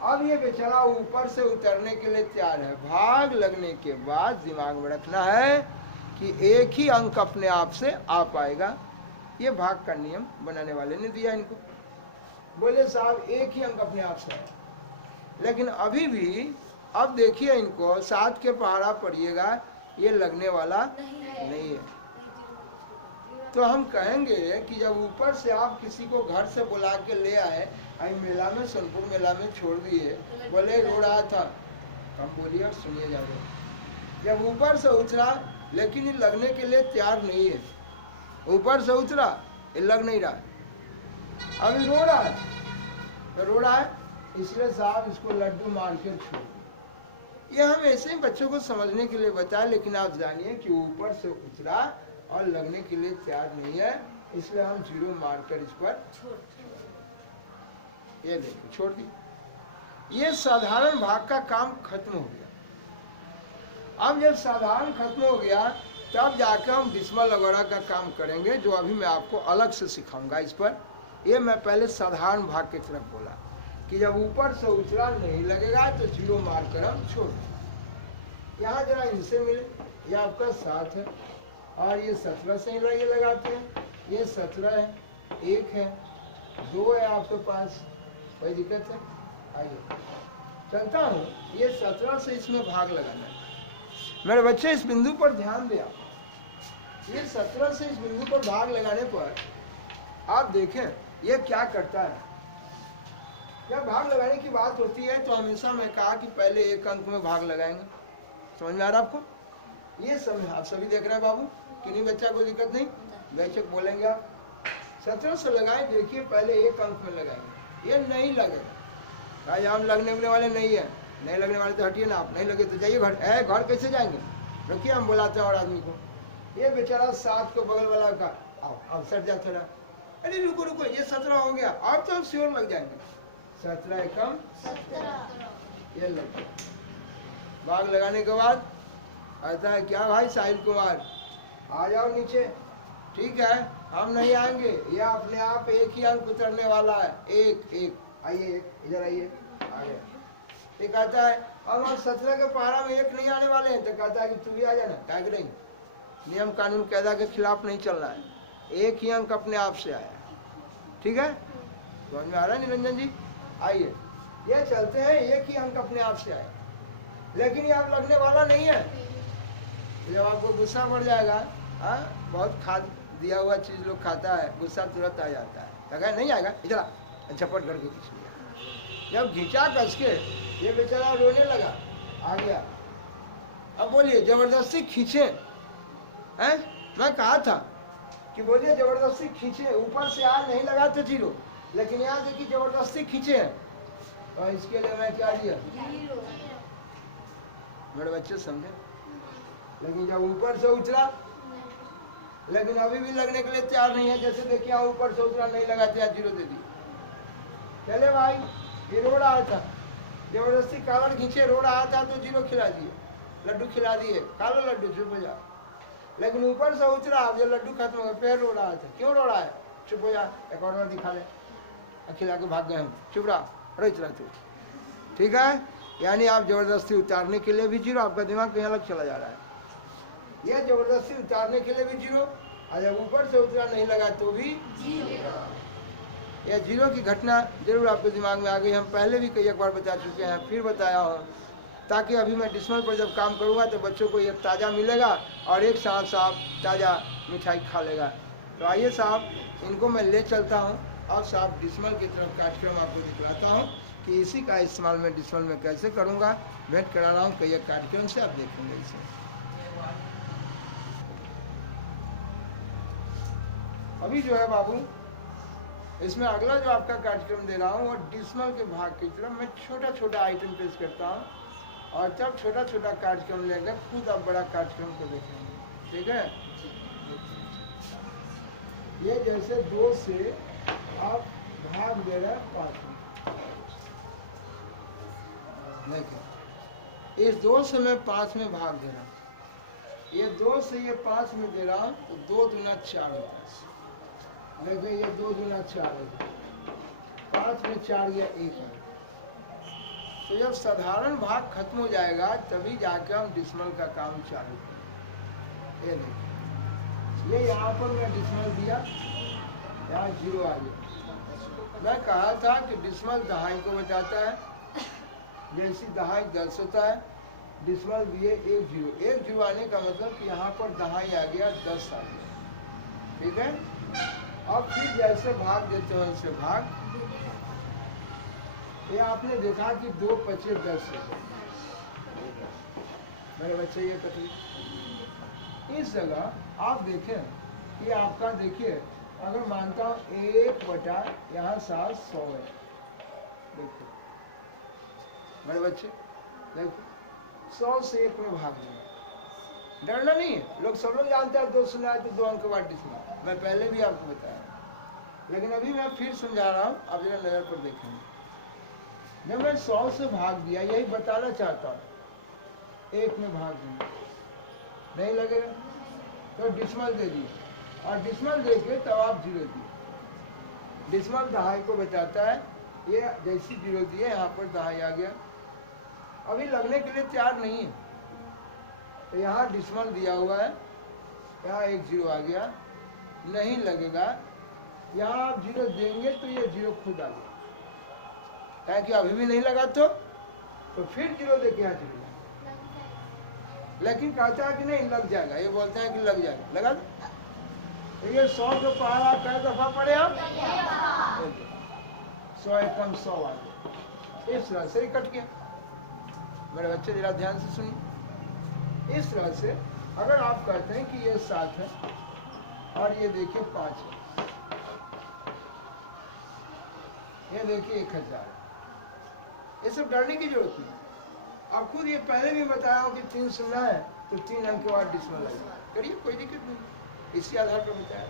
अब ये बेचारा ऊपर से उतरने के लिए तैयार है। भाग लगने के बाद दिमाग में रखना है कि एक ही अंक अपने आप से आ पाएगा। ये भाग का नियम बनाने वाले ने दिया इनको। बोले साहब एक ही अंक अपने आप से आए, लेकिन अभी भी अब देखिए इनको 7 के पहाड़ा पड़िएगा, ये लगने वाला नहीं है। तो हम कहेंगे कि जब ऊपर से आप किसी को घर से बुला के ले आए, मेला में, सोनपुर मेला में छोड़ दिए, बोले रो रहा था, हम बोलिए और सुनिए जाओ। जब ऊपर से उतरा लेकिन ये लगने के लिए तैयार नहीं है, ऊपर से उतरा ये लग नहीं रहा, अभी रो रहा है, तो रो रहा है इसलिए साहब इसको लड्डू मार के छोड़। ये हम ऐसे ही बच्चों को समझने के लिए बताए, लेकिन आप जानिए कि ऊपर से उतरा और लगने के लिए तैयार नहीं है, इसलिए हम 0 मारकर इस पर ये देखो छोड़ दी। ये साधारण भाग का काम खत्म हो गया। अब जब साधारण खत्म हो गया तब जाकर हम डिसमल वगैरह का काम करेंगे, जो अभी मैं आपको अलग से सिखाऊंगा इस पर। ये मैं पहले साधारण भाग की तरफ बोला कि जब ऊपर से उतरा नहीं लगेगा तो 0 मारकर हम छोड़ दें। यहाँ जरा इनसे मिले, ये आपका 7 है और ये 17 से ये लगाते हैं, ये 17 है, 1 है, 2 है आपके पास, कोई दिक्कत है? आइए चलता हूँ। ये 17 से इसमें भाग लगाना है मेरे बच्चे, इस बिंदु पर ध्यान दिया। ये 17 से इस बिंदु पर भाग लगाने पर आप देखें ये क्या करता है। जब भाग लगाने की बात होती है तो हमेशा मैं कहा कि पहले एक अंक में भाग लगाएंगे। समझ में आ रहा आपको? ये सब आप सभी देख रहे हैं बाबू, किन्हीं बच्चा को दिक्कत नहीं, बेशक बोलेंगे आप। 17 से लगाए, देखिए पहले एक अंक में लगाएंगे, ये नहीं लगेगा भाई, हम लगने वाले नहीं है, नहीं लगने वाले तो हटिए ना, आप नहीं लगे तो जाइए घर। घर कैसे जाएंगे, रुकिए हम बुलाते हैं और आदमी को। ये बेचारा 7 को बगल वाला का, आओ अब सट जा थोड़ा, अरे रुको रुको, ये 17 हो गया, अब तो हम श्योर लग जाएंगे। 17 एकम 17, ये लग गया। भाग लगाने के बाद आता है क्या भाई साहिल कुमार, आ जाओ नीचे। ठीक है हम नहीं आएंगे, ये अपने आप एक ही अंक उतरने वाला है, एक आइए इधर आइए, आ गया। ये कहता है अब 17 के पहाड़ा में 1 नहीं आने वाले हैं, तो कहता है कि तू भी आ जाना, क्या करेंगे, नियम कानून कायदा के खिलाफ नहीं चलना है, एक ही अंक अपने आप से आया। ठीक है, समझ में आ रहा है निरंजन जी? आइए ये चलते हैं, एक ही अंक अपने आप से आया, लेकिन ये आप लगने वाला नहीं है। जब आपको गुस्सा बढ़ जाएगा, बहुत खाद दिया हुआ चीज लोग खाता है, गुस्सा तुरंत आ जाता है, लगा नहीं आएगा, इधर झपट करके खींच लिया। जब घिंचा कस के ये बेचारा रोने लगा, आ गया। अब बोलिए जबरदस्ती खींचे हैं, मैं कहा था कि बोलिए जबरदस्ती खींचे, ऊपर से आ नहीं लगा तो जीरो, लेकिन यहाँ देखिए जबरदस्ती खींचे हैं और इसके लिए मैं क्या दिया मेरे बच्चे समझे। लेकिन जब ऊपर से उतरा, लेकिन अभी भी लगने के लिए तैयार नहीं है। जैसे देखिए यहाँ ऊपर से उतरा नहीं लगा, तैयार जीरो दे दी। चले भाई, ये रोड आया था, जबरदस्ती कागज खींचे, रोड आया था तो जीरो खिला दिए, लड्डू खिला दिए, खा लो लड्डू चुप हो जा। लेकिन ऊपर से उतरा, अब जो लड्डू खत्म हो गया, फिर रोड आया था, क्यों रोड आया, चुप हो जा, एक और बार दिखा ले, खिला के भाग गए हम, चुप रहा, रोज रहा तू, ठीक है। यानी आप जबरदस्ती उतारने के लिए भी जीरो, आपका दिमाग कहीं अलग चला जा रहा है। यह जबरदस्ती उतारने के लिए भी जीरो, और जब ऊपर से उतरा नहीं लगा तो भी जीरो। यह जीरो की घटना जरूर आपके दिमाग में आ गई। हम पहले भी कई एक बार बता चुके हैं, फिर बताया हूँ, ताकि अभी मैं डिस्मल पर जब काम करूँगा तो बच्चों को एक ताज़ा मिलेगा और एक साथ साहब ताज़ा मिठाई खा लेगा। तो आइए साहब, इनको मैं ले चलता हूँ और साहब डिस्मल की तरफ कार्यक्रम आपको दिखलाता हूँ कि इसी का इस्तेमाल मैं डिस्मल में कैसे करूँगा। भेंट करा रहा हूँ कई एक कार्यक्रम से, आप देखेंगे इसे। अभी जो है बाबू, इसमें अगला जो आपका कार्यक्रम दे रहा हूँ वो डिस्मल के भाग की तरफ मैं छोटा छोटा आइटम पेश करता हूँ, और जब छोटा छोटा कार्यक्रम लेकर खुद आप बड़ा कार्यक्रम को देखेंगे, ठीक है। ये जैसे 2 से आप भाग दे रहे हैं 5 में, देखिए इस 2 से मैं 5 में भाग दे रहा हूँ, ये 2 से ये 5 में दे रहा हूँ तो 2 दूना 4 होता है। देखिए ये 2 दूना 4 है, 5 में 4 गया 1 है। तो जब साधारण भाग खत्म हो जाएगा तभी जाके हम डिस्मल का काम चालू करें। ये देखिए, ये यहाँ पर मैं डिस्मल दिया, यहाँ जीरो आ गया। मैं कहा था कि डिस्मल दहाई को बताता है, जैसी दहाई 10 होता है, डिस्मल दिए 1 जीरो, 1 जीरो आने का मतलब कि यहाँ पर दहाई आ गया 10 आ गया, ठीक है। अब फिर जैसे भाग देते हो ऐसे भाग, ये आपने देखा कि 2 पचे 10 है मेरे बच्चे, ये तकलीफ। इस जगह आप देखें कि आपका, देखिए अगर मानता हूँ 1 बटा यहाँ 7 100 है, देखो मेरे बच्चे, देखो 100 से 1 में भाग देना, डरना नहीं है। लोग सब लोग जानते हैं 2 सुना है तो 2 अंक के बाद डिस्मल, मैं पहले भी आपको बताया, लेकिन अभी मैं फिर समझा रहा हूँ, आप जरा नजर पर देखेंगे। जब मैं 100 से भाग दिया, यही बताना चाहता हूँ, 1 में भाग देना नहीं लगेगा तो डिस्मल दे दिए, और डिस्मल दे के तब आप जीरो दिए। डिस्मल दहाई को बताता है, ये जैसी जीरो दिए यहाँ पर दहाई आ गया, अभी लगने के लिए तैयार नहीं है तो यहाँ डिस्मल दिया हुआ है, यहाँ 1 जीरो आ गया, नहीं लगेगा। यहाँ आप जीरो देंगे तो ये जीरो खुद आ गया, क्या कि अभी भी नहीं लगा तो फिर जीरो देके यहाँ चले जाए, लेकिन कहता है कि नहीं लग जाएगा, ये बोलते हैं कि लग जाएगा, लगा तो ये 100 के पहाड़ आप कै दफा पड़े आप 100 एकम 100 आ गया, इस तरह से ही कट गया। मेरे बच्चे जरा ध्यान से सुनिए, इस तरह से अगर आप कहते हैं कि ये 7 है और ये देखिए 5 है, ये देखिए 1000, ये सब डरने की जरूरत नहीं। आप खुद ये पहले भी बताया हूँ कि 3 सुनना है तो 3 अंक के बाद डिस्मल करिए, कोई दिक्कत नहीं, इसी आधार पर बताया।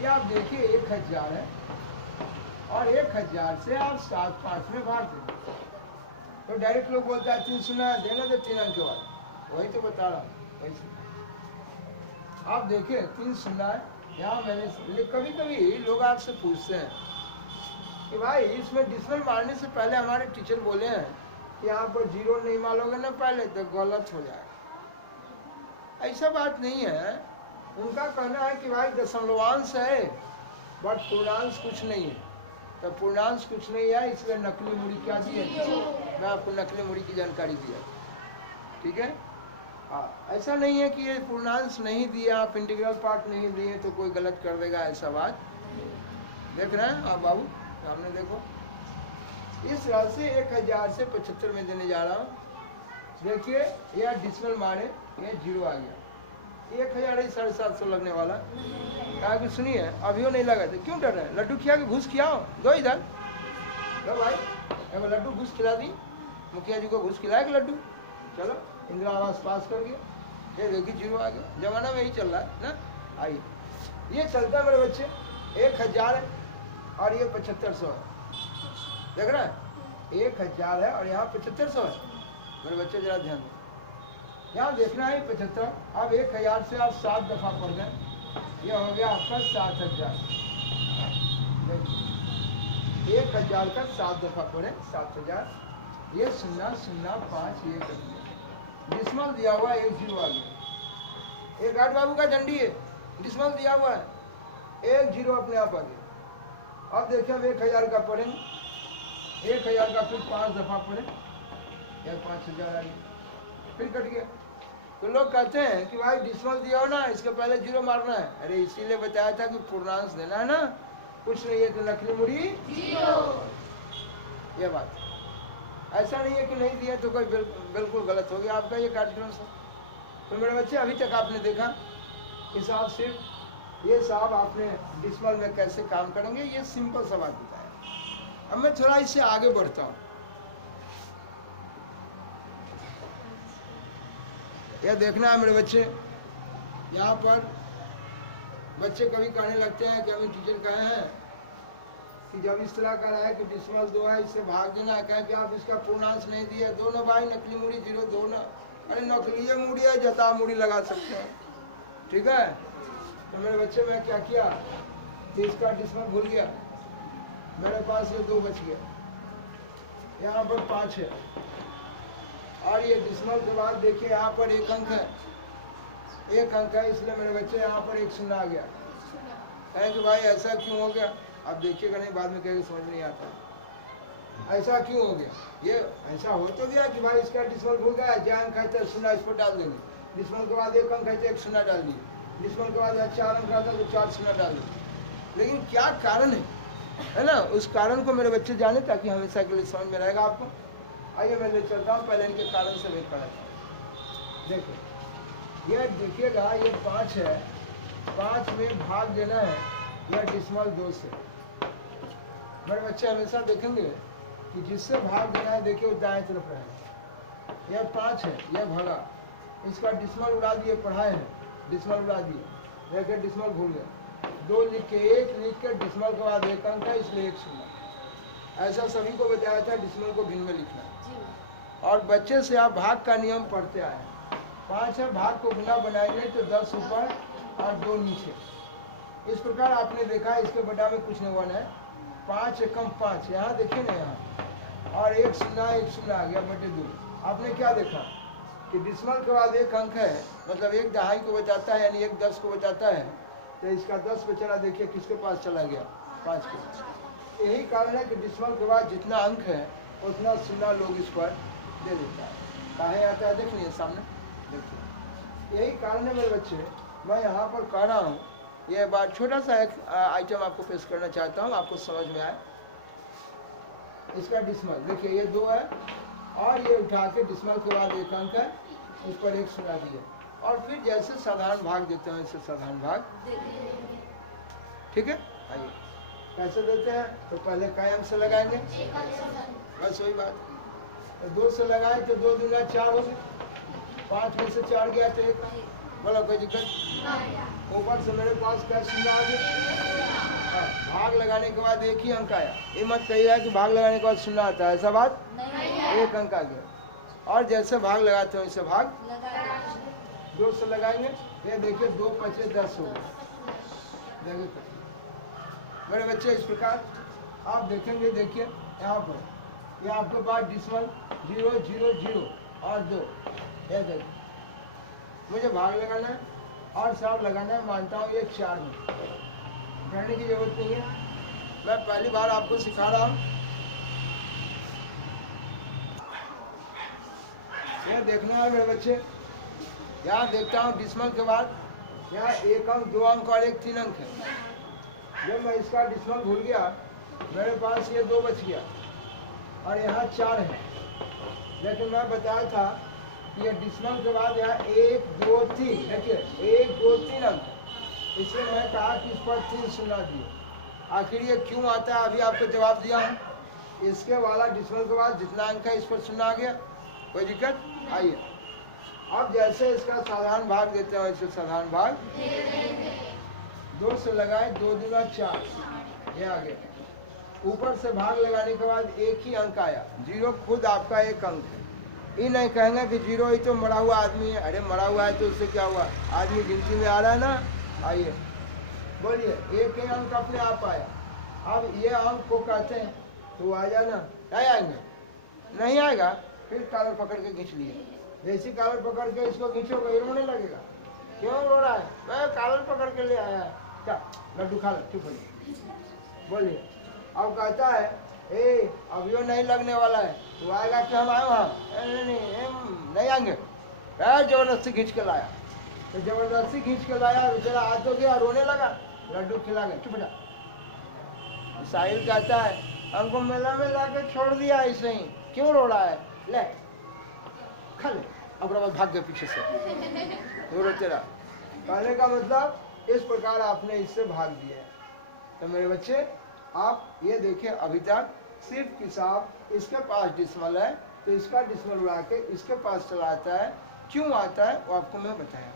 ये आप देखिए 1000 है और 1000 से आप 7 5 में भाग दें तो डायरेक्ट लोग बोलता है 3 सुना है, देना तो 3 अंक के बाद, वही तो बता रहा हूँ। वैसे आप देखिए 3 सुनना है, यहाँ मैंने कभी कभी लोग आपसे पूछते हैं कि भाई इसमें डिस्मल मारने से पहले हमारे टीचर बोले हैं कि यहाँ पर जीरो नहीं मारोगे ना पहले तो गलत हो जाएगा। ऐसा बात नहीं है, उनका कहना है कि भाई दशमलवांश है बट पूर्णांश कुछ नहीं है, तो पूर्णांश कुछ नहीं है इसलिए नकली मुड़ी क्या दी है, मैं आपको नकली मुड़ी की जानकारी दिया, ठीक है। हाँ, ऐसा नहीं है कि ये पूर्णांश नहीं दिया, आप इंटीग्रल पार्ट नहीं दिए तो कोई गलत कर देगा, ऐसा बात देख रहे हैं आप बाबू, सामने देखो। इस तरह से 1000 से 75 में देने जा रहा हूँ। देखिए यह डिस्मल मारे, ये जीरो आ गया, 1000 ही 750 लगने वाला। कहा कि सुनिए अभी नहीं लगा थे, क्यों डर रहे हैं? लड्डू खिया के घूस खिलाओ, दो इधर लो भाई, एगो लड्डू घूस खिला दी, मुखिया जी को घूस खिलाया कि लड्डू, चलो इंदिरा आवास पास कर गया, ये देखिए 0 आ गया। जमाना में यही चल रहा है ना। आइए ये चलता है मेरे बच्चे, 1000 है और ये 7500 है, देख रहे हैं 1000 है और यहाँ 7500 है। मेरे बच्चे जरा ध्यान दो, यहाँ देखना है 75। अब 1000 से आप 7 दफा पढ़ गए, ये हो गया आपका 7000। 1000 का 7 दफा पढ़े 7000, ये 005 ये कर दिया। डिस्मल दिया हुआ 1 0 आ गया, 1 8 बाबू का झंडी है, डिस्मल दिया हुआ है 1 0 अपने आप आ गया। अब देखिए हम 1000 का पढ़ेंगे, 1000 का फिर 5 दफा पढ़े, या 5000 आ गया, फिर कट गया। तो लोग कहते हैं कि भाई डिस्मल दिया हो ना, इसके पहले 0 मारना है। अरे इसीलिए बताया था कि पूर्णांश देना है ना, कुछ नहीं है तो नकली मुड़ी 0, ये बात है। ऐसा नहीं है कि नहीं दिया तो कोई बिल्कुल गलत हो गया आपका ये कार्यक्रम से। तो मेरे बच्चे अभी तक आपने देखा हिसाब सिर्फ ये साहब आपने डिस्मल में कैसे काम करेंगे, ये सिंपल सा बात बताया। अब मैं थोड़ा इससे आगे बढ़ता हूँ। यह देखना है मेरे बच्चे, यहाँ पर बच्चे कभी कहने लगते हैं कि हमें टीचर कहे हैं कि जब इस तरह का रहा है कि डिस्मल 2 है, इससे भाग देना है, कहें कि आप इसका पूर्णांश नहीं दिए, दोनों भाई नकली मूड़ी 0 2 ना। अरे नकली मूड़ी है, जता मूड़ी लगा सकते हैं, ठीक है। तो मेरे बच्चे मैं क्या किया कि इसका डिस्मल भूल गया, मेरे पास ये 2 बच गया, यहाँ पर 5 है और ये डिस्मल के बाद देखिए यहाँ पर 1 अंक है, 1 अंक है, इसलिए मेरे बच्चे यहाँ पर 1 0 आ गया। कहें कि भाई ऐसा क्यों हो गया? आप देखिएगा नहीं, बाद में कहेंगे समझ नहीं आता ऐसा क्यों हो गया। ये ऐसा हो तो गया कि भाई इसका डिस्मल भूल गया, जहाँ अंक है तो 0 इस पर डाल देंगे, डिस्मल के बाद 1 अंक है तो 1 0 डाल दिए, डिस्मल के बाद 4 अंक आता तो 4 0 डाल दिए। लेकिन क्या कारण है ना, उस कारण को मेरे बच्चे जाने ताकि हमेशा के लिए समझ में रहेगा आपको। आइए मैं ले चलता हूँ, पहले इनके कारण से वेट कराता हूँ। देखो ये देखिएगा, ये 5 है, 5 में भाग देना है यह डिस्मल 2 से। मेरे बच्चे हमेशा देखेंगे कि जिससे भाग देना है, देखिए वो दाएं तरफ रहेगा। यह 5 है, यह भगा, इसका डिस्मल उड़ा दिए, पढ़ाए हैं डिस्मल उड़ा दिए, देखिए डिस्मल भूल गए, 2 लिख के 1 लिख के डिस्मल के बाद 1 अंक है, इसलिए 1 0। ऐसा सभी को बताया था डिस्मल को भिन्न में लिखना है। और बच्चे से आप भाग का नियम पढ़ते आए। 5 है, भाग को गुना बनाएंगे तो 10 ऊपर और 2 नीचे, इस प्रकार आपने देखा। इसके बटा में कुछ नहीं होना है, 5 एकम 5, यहाँ देखिए ना, यहाँ और 1 0 1 0 आ गया बटे 2। आपने क्या देखा कि डिस्मल के बाद 1 अंक है, मतलब 1 दहाई को बचाता है, यानी 1 10 को बचाता है, तो इसका 10 बचना देखिए किसके पास चला गया, 5 के पास। यही कारण है कि डिस्मल के बाद जितना अंक है उतना 0 लोग इस पर दे देता है। काहे आता है देखिए सामने, देखिए यही कारण है मेरे बच्चे। मैं यहाँ पर कह रहा हूँ, ये बात छोटा सा एक आइटम आपको पेश करना चाहता हूँ, आपको समझ में आए। इसका डिस्मल देखिए ये 2 है और ये उठा के डिस्मल के बाद 1 अंक है, इस पर 1 0 दिया, और फिर जैसे साधारण भाग देते हैं इससे साधारण भाग, ठीक है। आइए कैसे देते हैं, तो पहले कायम से लगाएंगे, बस वही बात। तो 2 से लगाए तो 2 दूना 4 हो गए, 5 में से 4 गया तो 1, बोला कोई दिक्कत। ऊपर से मेरे पास क्या 0 आ गया, भाग लगाने के बाद 1 ही अंक आया। ये मत कहिएगा कि भाग लगाने के बाद 0 आता है, ऐसा बात नहीं, 1 अंक आ गया। और जैसे भाग लगाते हो इसे भाग 2 से लगाएंगे, ये देखिए 2 5 10 हो गए। देखिए मेरे बच्चे इस प्रकार आप देखेंगे, देखिए यहाँ पर ये आपके पास डिस्मल 0 0 0 और 2, ये देखिए मुझे भाग लगाना है और सब लगाना है, मानता हूँ ये 4 में, कहने की जरूरत नहीं है, मैं पहली बार आपको सिखा रहा हूँ। यह देखना है मेरे बच्चे, यहाँ देखता हूँ डिस्मल के बाद यहाँ 1 अंक 2 अंक और 1 3 अंक है। जब मैं इसका डिस्मल भूल गया, मेरे पास ये 2 बच गया और यहाँ 4 है। लेकिन मैं बताया था ये डिसमल के बाद यहाँ 1 2 3, देखिए 1 2 3 अंक, इसलिए मैं कहा कि इस पर 3 शून्य दिए। आखिर ये क्यों आता है अभी आपको जवाब दिया हूँ। इसके वाला डिसमल के बाद जितना अंक है इस पर शून्य आ गया, कोई दिक्कत। आइए अब जैसे इसका साधारण भाग देते हैं वैसे साधारण भाग 2 से लगाए, 2 दूना 4, ये आ गया। ऊपर से भाग लगाने के बाद एक ही अंक आया, 0 खुद आपका एक अंक है। ये नहीं कहेंगे कि 0 ही तो मरा हुआ आदमी है। अरे मरा हुआ है तो उससे क्या हुआ, आदमी गिनती में आ रहा है ना। आइए बोलिए, एक ही अंक अपने आप आया। अब ये अंक को कहते हैं तो आ जाना, नहीं आएंगे, नहीं आएगा, फिर कॉलर पकड़ के खींच लिए। जैसी कॉलर पकड़ के इसको खींचोगे रोने लगेगा। क्यों रो रहा है, मैं कॉलर पकड़ के ले आया है, क्या लड्डू खा लो, चुप हो जाओ। बोलिए, अब कहता है ए अब यो नहीं लगने वाला है, तो आएगा कि हम आए वहाँ, नहीं आएंगे, जबरदस्ती खींच के लाया। तो जबरदस्ती खींच के लाया, बेचारा हाथ तो गया, रोने लगा, लड्डू खिला गए, चुप जा। साहिल कहता है हमको मेला में लाके छोड़ दिया ऐसे ही, क्यों रो रहा है, ले खा ले। अब भाग गए पीछे से, रो तेरा। कहने का मतलब इस प्रकार आपने इससे भाग दिया है। तो मेरे बच्चे आप ये देखिए, अभी तक सिर्फ किताब इसके पास डिसमल है तो इसका डिसमल उड़ा के इसके पास चला आता है, क्यों आता है वो आपको मैं बताया।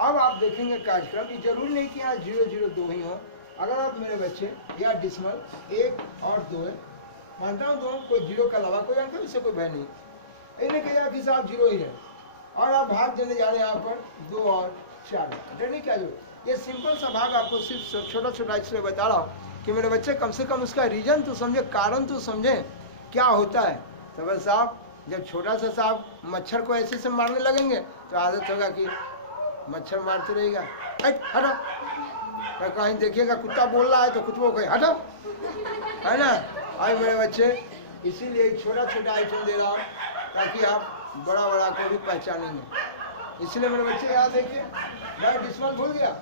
अब आप देखेंगे कार्यक्रम, ये जरूरी नहीं कि यहाँ 0 0 2 ही हो। अगर आप मेरे बच्चे या डिसमल 1 और 2 है, मानता हूँ 2, कोई 0 के अलावा कोई अंक, इससे कोई भय नहीं, इन्हें कहा कि साहब 0 ही है, और आप भाग देने जा रहे हैं यहाँ पर 2 और 4, डरने क्या जरूरत। ये सिंपल सा भाग आपको सिर्फ छोटा छोटा इसलिए बता रहा हूँ कि मेरे बच्चे कम से कम उसका रीजन तो समझे, कारण तो समझे क्या होता है। तो बस आप जब छोटा सा सांप मच्छर को ऐसे से मारने लगेंगे तो आदत होगा कि मच्छर मारते रहेगा, हटो, तो कहीं देखिएगा कुत्ता बोल रहा है तो कुत्तों को हटो, है ना। आज मेरे बच्चे इसीलिए छोटा छोटा आइटम दे रहा हूँ ताकि आप बड़ा बड़ा को भी पहचानेंगे। इसलिए मेरे बच्चे यहाँ देखिए, मैं डिसमल भूल गया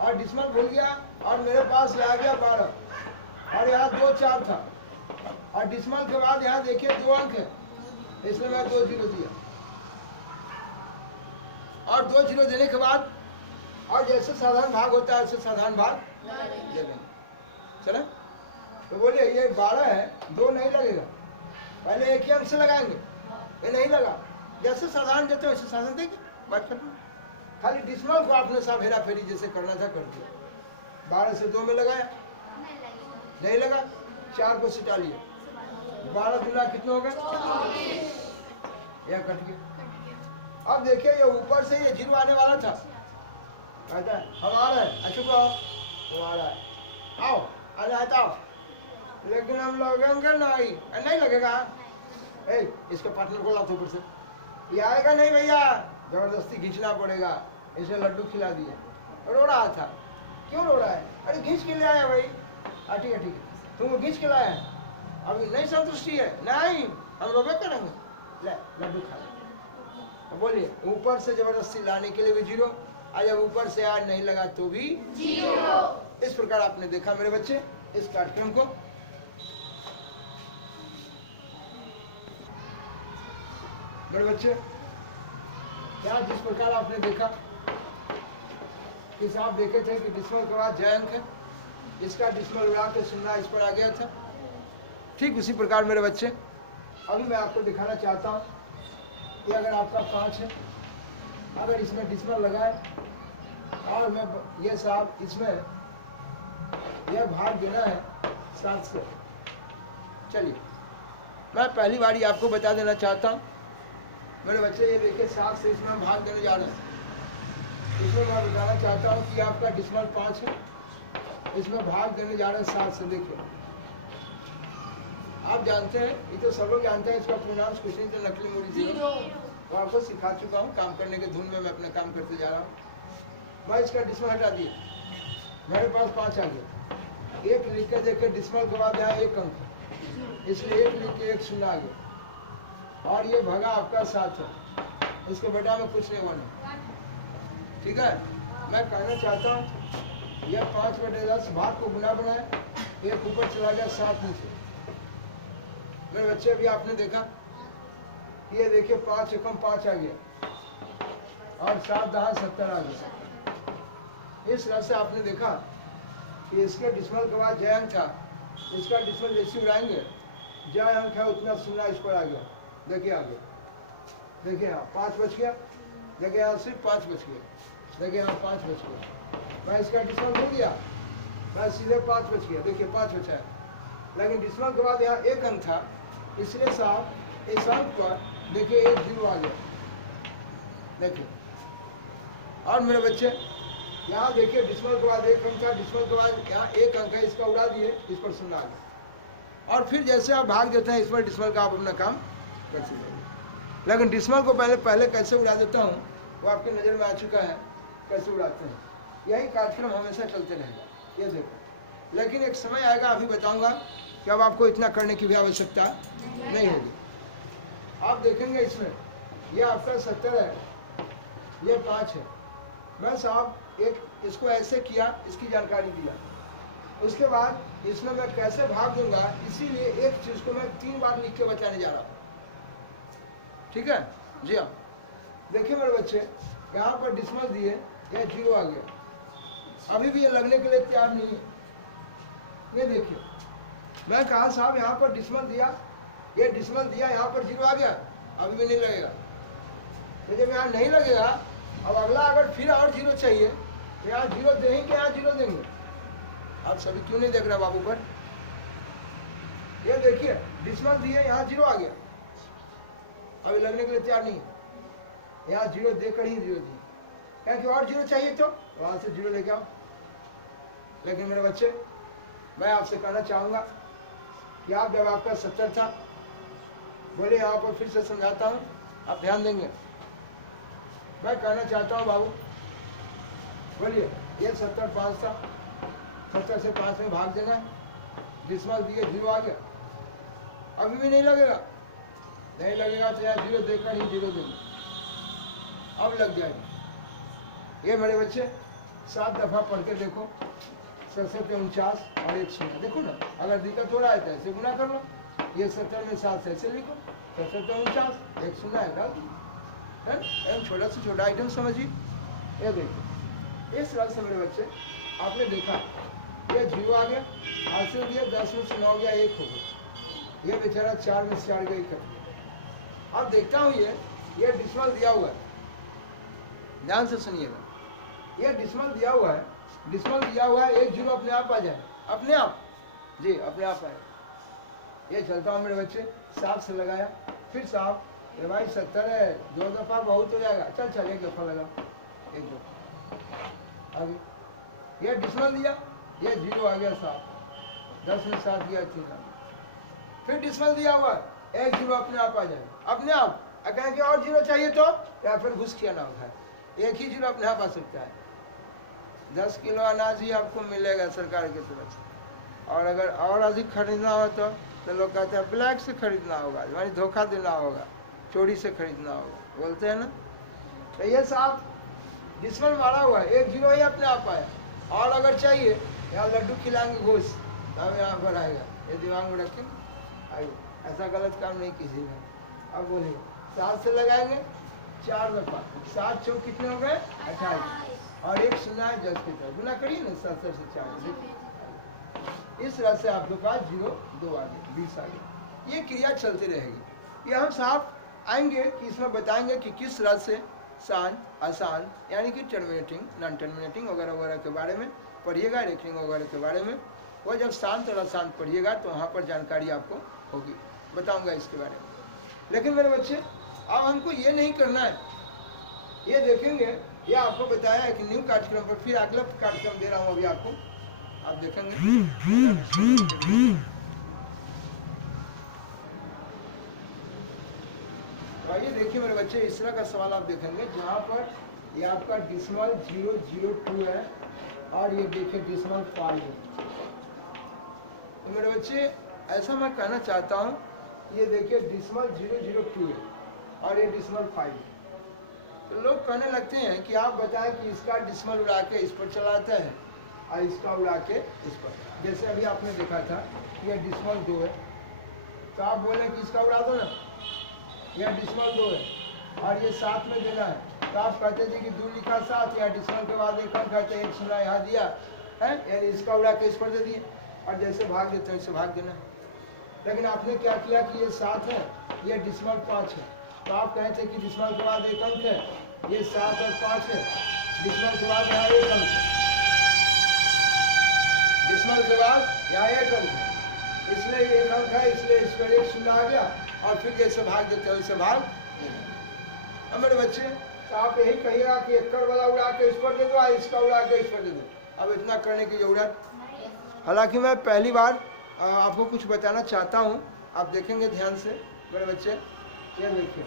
और डिसमल भूल गया और मेरे पास आ गया 12 और यहाँ 2 4 था, और डिसमल के बाद यहाँ देखिए 2 अंक है, इसलिए मैं 2 0 दिया। और 2 0 देने के बाद और जैसे साधारण भाग होता है ऐसे साधारण भाग दे देंगे, चले। तो बोलिए ये 12 है, 2 नहीं लगेगा, पहले एक ही अंक से लगाएंगे, ये नहीं लगा, जैसे साधारण देते हो वैसे साधारण देंगे, बात कर। खाली डिसमल को आपने सब हेरा फेरी जैसे करना था कर दिया। 12 से 2 में लगाया, नहीं लगा, 4 को सिटा लिया, 12 दूना कितना हो गया, यह कट गया। अब देखिए ये ऊपर से ये 0 आने वाला था, कहता है हम आ रहे हैं, अच्छा तुम आ रहा है, आओ अरे आता आओ, लेकिन हम लगेंगे नहीं लगेगा। इसके पार्टनर को लाओ ऊपर से, ये आएगा नहीं भैया, जबरदस्ती खींचना पड़ेगा। इसे लड्डू खिला दिया, रो रहा था, क्यों रो रहा है, अरे खींच के ले आया भाई, ठीक है तुम खींच के लाया, अभी नहीं संतुष्टि है, नहीं हम रोबे करेंगे, ले लड्डू खा ले। तो बोलिए ऊपर से जबरदस्ती लाने के लिए भी 0, और जब ऊपर से आज नहीं लगा तो भी 0। इस प्रकार आपने देखा मेरे बच्चे इस कार्यक्रम को। मेरे बच्चे क्या जिस प्रकार आपने देखा कि आप देखे थे कि डिसमल के बाद जय अंक है, इसका डिसमल उड़ा के सुनना इस पर आ गया था, ठीक उसी प्रकार मेरे बच्चे अभी मैं आपको दिखाना चाहता हूँ कि अगर आपका 5 है, अगर इसमें डिसमल लगाए और मैं ये साहब इसमें यह भाग देना है 7 से। चलिए मैं पहली बारी आपको बता देना चाहता हूँ मेरे बच्चे, ये देखिए 7 से इसमें हम भाग देने जा रहे हैं। इसमें मैं बताना चाहता हूँ कि आपका डिसमल 5 है, इसमें भाग देने जा रहे हैं 7 से। देखिए आप जानते हैं, ये तो सब लोग जानते हैं, इसका पूर्णांश कुछ नहीं तो नकली मूड़ी 0, वो आपको सिखा चुका हूँ, काम करने के धुन में मैं अपना काम करते जा रहा हूँ। मैं इसका डिसमल हटा दिया, मेरे पास 5 आ गया, 1 लिख के देखे डिसमल के बाद यहाँ 1 अंक, इसलिए 1 लिख के 1 शून्य आ गया, और ये भगा आपका 7 है, इसके बेटा में कुछ नहीं बना, ठीक है। मैं कहना चाहता हूँ यह 5/10 भाग को गुना बनाए, 1 ऊपर चला गया 7 नीचे। मेरे बच्चे अभी आपने देखा ये देखिए 5 एकम 5 आ गया और 7 दहा 70 आ गया। इस तरह से आपने देखा कि इसके डिसमल के बाद जय अंक था, इसका डिसमल जैसे उड़ाएंगे जय अंक है उतना सुनना इस पर आ गया। देखिए आगे, देखिए यहाँ 5 बच गया, देखिए यहाँ सिर्फ 5 बच गया, देखिए यहाँ 5 बच गया। मैं इसका डिसमल हो गया, मैं सीधे 5 बच गया, देखिए 5 बचा है। लेकिन डिसमल के बाद यहाँ 1 अंक था, इसलिए साहब इस अंक पर देखिए 1 0 आ गया। देखिए और मेरे बच्चे यहाँ देखिए डिसमल के बाद 1 अंक था, डिसमल के बाद यहाँ 1 अंक है, इसका उड़ा दिए, इस पर सुनना आ गया। और फिर जैसे आप भाग देते हैं इस पर डिसमल का आप अपना काम कर सकते हैं। लेकिन डिसमल को पहले कैसे उड़ा देता हूँ वो आपकी नज़र में आ चुका है, कैसे उड़ाते हैं। यही कार्यक्रम हमेशा चलते रहेगा, ये देखो। लेकिन एक समय आएगा, अभी बताऊंगा कि अब आपको इतना करने की भी आवश्यकता नहीं होगी। आप देखेंगे इसमें ये आपका 70 है, ये 5 है। मैं साहब एक इसको ऐसे किया, इसकी जानकारी दिया, उसके बाद इसमें मैं कैसे भाग दूंगा, इसीलिए एक चीज़ को मैं 3 बार लिख के बताने जा रहा हूँ। ठीक है जी हाँ। देखिए मेरे बच्चे, यहाँ पर डिसमल दिए, यह 0 आ गया। अभी भी ये लगने के लिए तैयार नहीं है। ये देखिए मैं कहा साहब यहाँ पर डिसमल दिया, ये डिसमल दिया, यहाँ पर 0 आ गया, अभी भी नहीं लगेगा। तो जब यहाँ नहीं लगेगा, अब अगला अगर फिर और 0 चाहिए तो यहाँ 0 देंगे कि यहाँ 0 देंगे। आप सभी क्यों नहीं देख रहे बाबू पर? ये देखिए डिसमल दिए, यहाँ 0 आ गया, अभी लगने के लिए तैयार नहीं है। यहाँ 0 देकर ही 0 दिए, क्या कि और 0 चाहिए तो वहाँ से 0 लेके आओ। लेकिन मेरे बच्चे मैं आपसे कहना चाहूँगा कि आप जब आपका 70 था, बोले यहाँ पर फिर से समझाता हूँ, आप ध्यान देंगे। मैं कहना चाहता हूँ बाबू, बोलिए ये 70 5 था, 70 से 5 में भाग देना, डिसमल दिए 0 आ गया, अभी भी नहीं लगेगा। नहीं लगेगा तो यहाँ 0 देकर ही 0 देंगे, अब लग जाएगा। ये मेरे बच्चे 7 दफ़ा पढ़ के देखो, 70 49 और 1 0। देखो ना, अगर दिक्कत हो रहा है तो ऐसे गुना कर लो, ये 70 में 7 ऐसे लिखो, 70 49 1 0 है, डाल दो। छोटा से छोटा आइटम समझिए। ये देखो इस तरह से मेरे बच्चे आपने देखा, ये 0 आ गया, हासिल दिया, 10 में से 9 गया, 1 हो गया। ये बेचारा 4 में से 4 गई कर। अब देखता हूँ ये डिसमल दिया हुआ है, ध्यान से सुनिएगा। ये डिसमल दिया हुआ है, डिसमल दिया हुआ है, 1 0 अपने आप आ जाए, अपने आप जी अपने आप आए। ये चलता हूँ मेरे बच्चे, 7 से लगाया, फिर साहब ये भाई 70 है, 2 दफ़ा बहुत हो जाएगा, चल 1 दफ़ा लगा, 1 दफ़ा आगे। ये डिसमल दिया, ये 0 आ गया साहब, 10 में 7 गया, 3 आ गया। फिर डिसमल दिया हुआ 1 0 अपने आप आ जाएगा, अपने आप। कहें कि और 0 चाहिए तो या फिर घुस किया ना होगा, एक ही 0 अपने आप आ सकता है। 10 किलो अनाज ही आपको मिलेगा सरकार की तरफ से, और अगर और अधिक खरीदना हो तो लोग कहते हैं ब्लैक से खरीदना होगा, यानी धोखा देना होगा, चोरी से खरीदना होगा, बोलते हैं ना। तो ये साहब डिसमल मारा हुआ है, 1 0 ही अपने आप आया। और अगर चाहिए यहाँ लड्डू खिलाएंगे घुस, तब यहाँ पर आएगा, ये दिमाग में रखें, आइए ऐसा गलत काम नहीं किसी ने। अब बोलिए 7 से लगाएंगे 4 दफ़ा, 7 चौक कितने हो गए 28, और 1 0 है 10 की तरफ, गुना करिए ना, 70 से 4। इस तरह से आपके पास 0 2 आ गए, 20 आ गए। ये क्रिया चलती रहेगी। ये हम साहब आएंगे कि इसमें बताएंगे कि किस तरह से सान आसान यानी कि टर्मिनेटिंग नॉन टर्मिनेटिंग वगैरह वगैरह के बारे में पढ़िएगा, रेखनिंग वगैरह के बारे में। वो जब शांत और अशांत पढ़िएगा तो वहाँ पर जानकारी आपको होगी, बताऊँगा इसके बारे में। लेकिन मेरे बच्चे अब हमको ये नहीं करना है, ये देखेंगे, ये आपको बताया है कि न्यू कार्यक्रम पर फिर अगला कार्यक्रम दे रहा हूँ अभी आपको, आप देखेंगे। आइए देखिए मेरे बच्चे, इस तरह का सवाल आप देखेंगे जहाँ पर ये आपका डिसमल 002 है और ये देखिए डिसमल 5 है। तो मेरे बच्चे ऐसा मैं कहना चाहता हूँ, ये देखिए डिसमल 002 है और ये डिसमल 5 है। तो लोग कहने लगते हैं कि आप बताएं कि इसका डिसमल उड़ा के इस पर चलाता है और इसका उड़ा के इस पर। जैसे अभी आपने देखा था कि ये डिसमल 2 है, तो आप बोले कि इसका उड़ा दो ना, यहाँ डिसमल 2 है और ये 7 में देना है, तो आप कहते थे कि 2 लिखा 7, या डिसमल के बाद एक अंक है तो 1 सुना यहाँ दिया है, यानी इसका उड़ा के इस पर दे दिए, और जैसे भाग देते हैं इससे भाग देना। लेकिन आपने क्या किया कि ये 7 है, ये डिसमल 5 है, तो आप कहे थे कि डिसमल के बाद एक अंक है, ये 7 और 5 है, डिसमल के बाद यहाँ एक अंक है, डिसमल के बाद यहाँ एक अंक है, इसलिए एक अंक है, इसलिए इस पर 1 सुना आ गया, और फिर जैसे भाग देते हो वैसे भाग देना। मेरे बच्चे, तो आप यही कहिएगा कि एकड़ वाला उड़ा के इस पर दे दो, इसका उड़ा के इस पर दे दो, अब इतना करने की जरूरत। हालांकि मैं पहली बार आपको कुछ बताना चाहता हूँ, आप देखेंगे ध्यान से मेरे बच्चे। ये देखिए,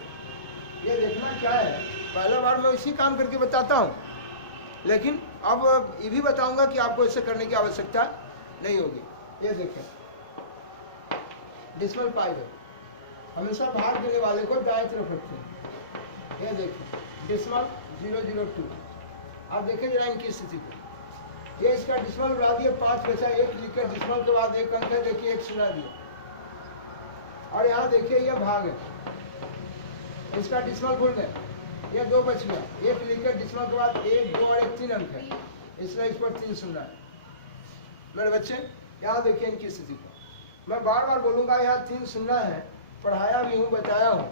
ये देखना क्या है, पहला बार मैं इसी काम करके बताता हूँ, लेकिन अब ये भी बताऊंगा कि आपको ऐसे करने की आवश्यकता नहीं होगी। ये देखें, डिसमल 5 है, हमेशा भाग देने वाले को दाएं तरफ रखते हैं। ये देखें, डिसमल 002, आप देखें जरा इनकी स्थिति को, ये इसका डिसमल उड़ा दिए, 5 बचा, 1 लिखकर डिसमल के बाद एक अंक है, देखिए 1 सुना दिया, और यहाँ देखिए ये भाग है, इसका डिसमल भूल गए, ये 2 बच गया, 1 लिखकर डिसमल के बाद 1, 2 और 1 3 अंक है, इसलिए इस पर 3 सुनना है। मेरे बच्चे यहाँ देखिए इनकी स्थिति को, मैं बार बार बोलूँगा, यहाँ 3 सुनना है, पढ़ाया भी हूँ, बताया हूँ,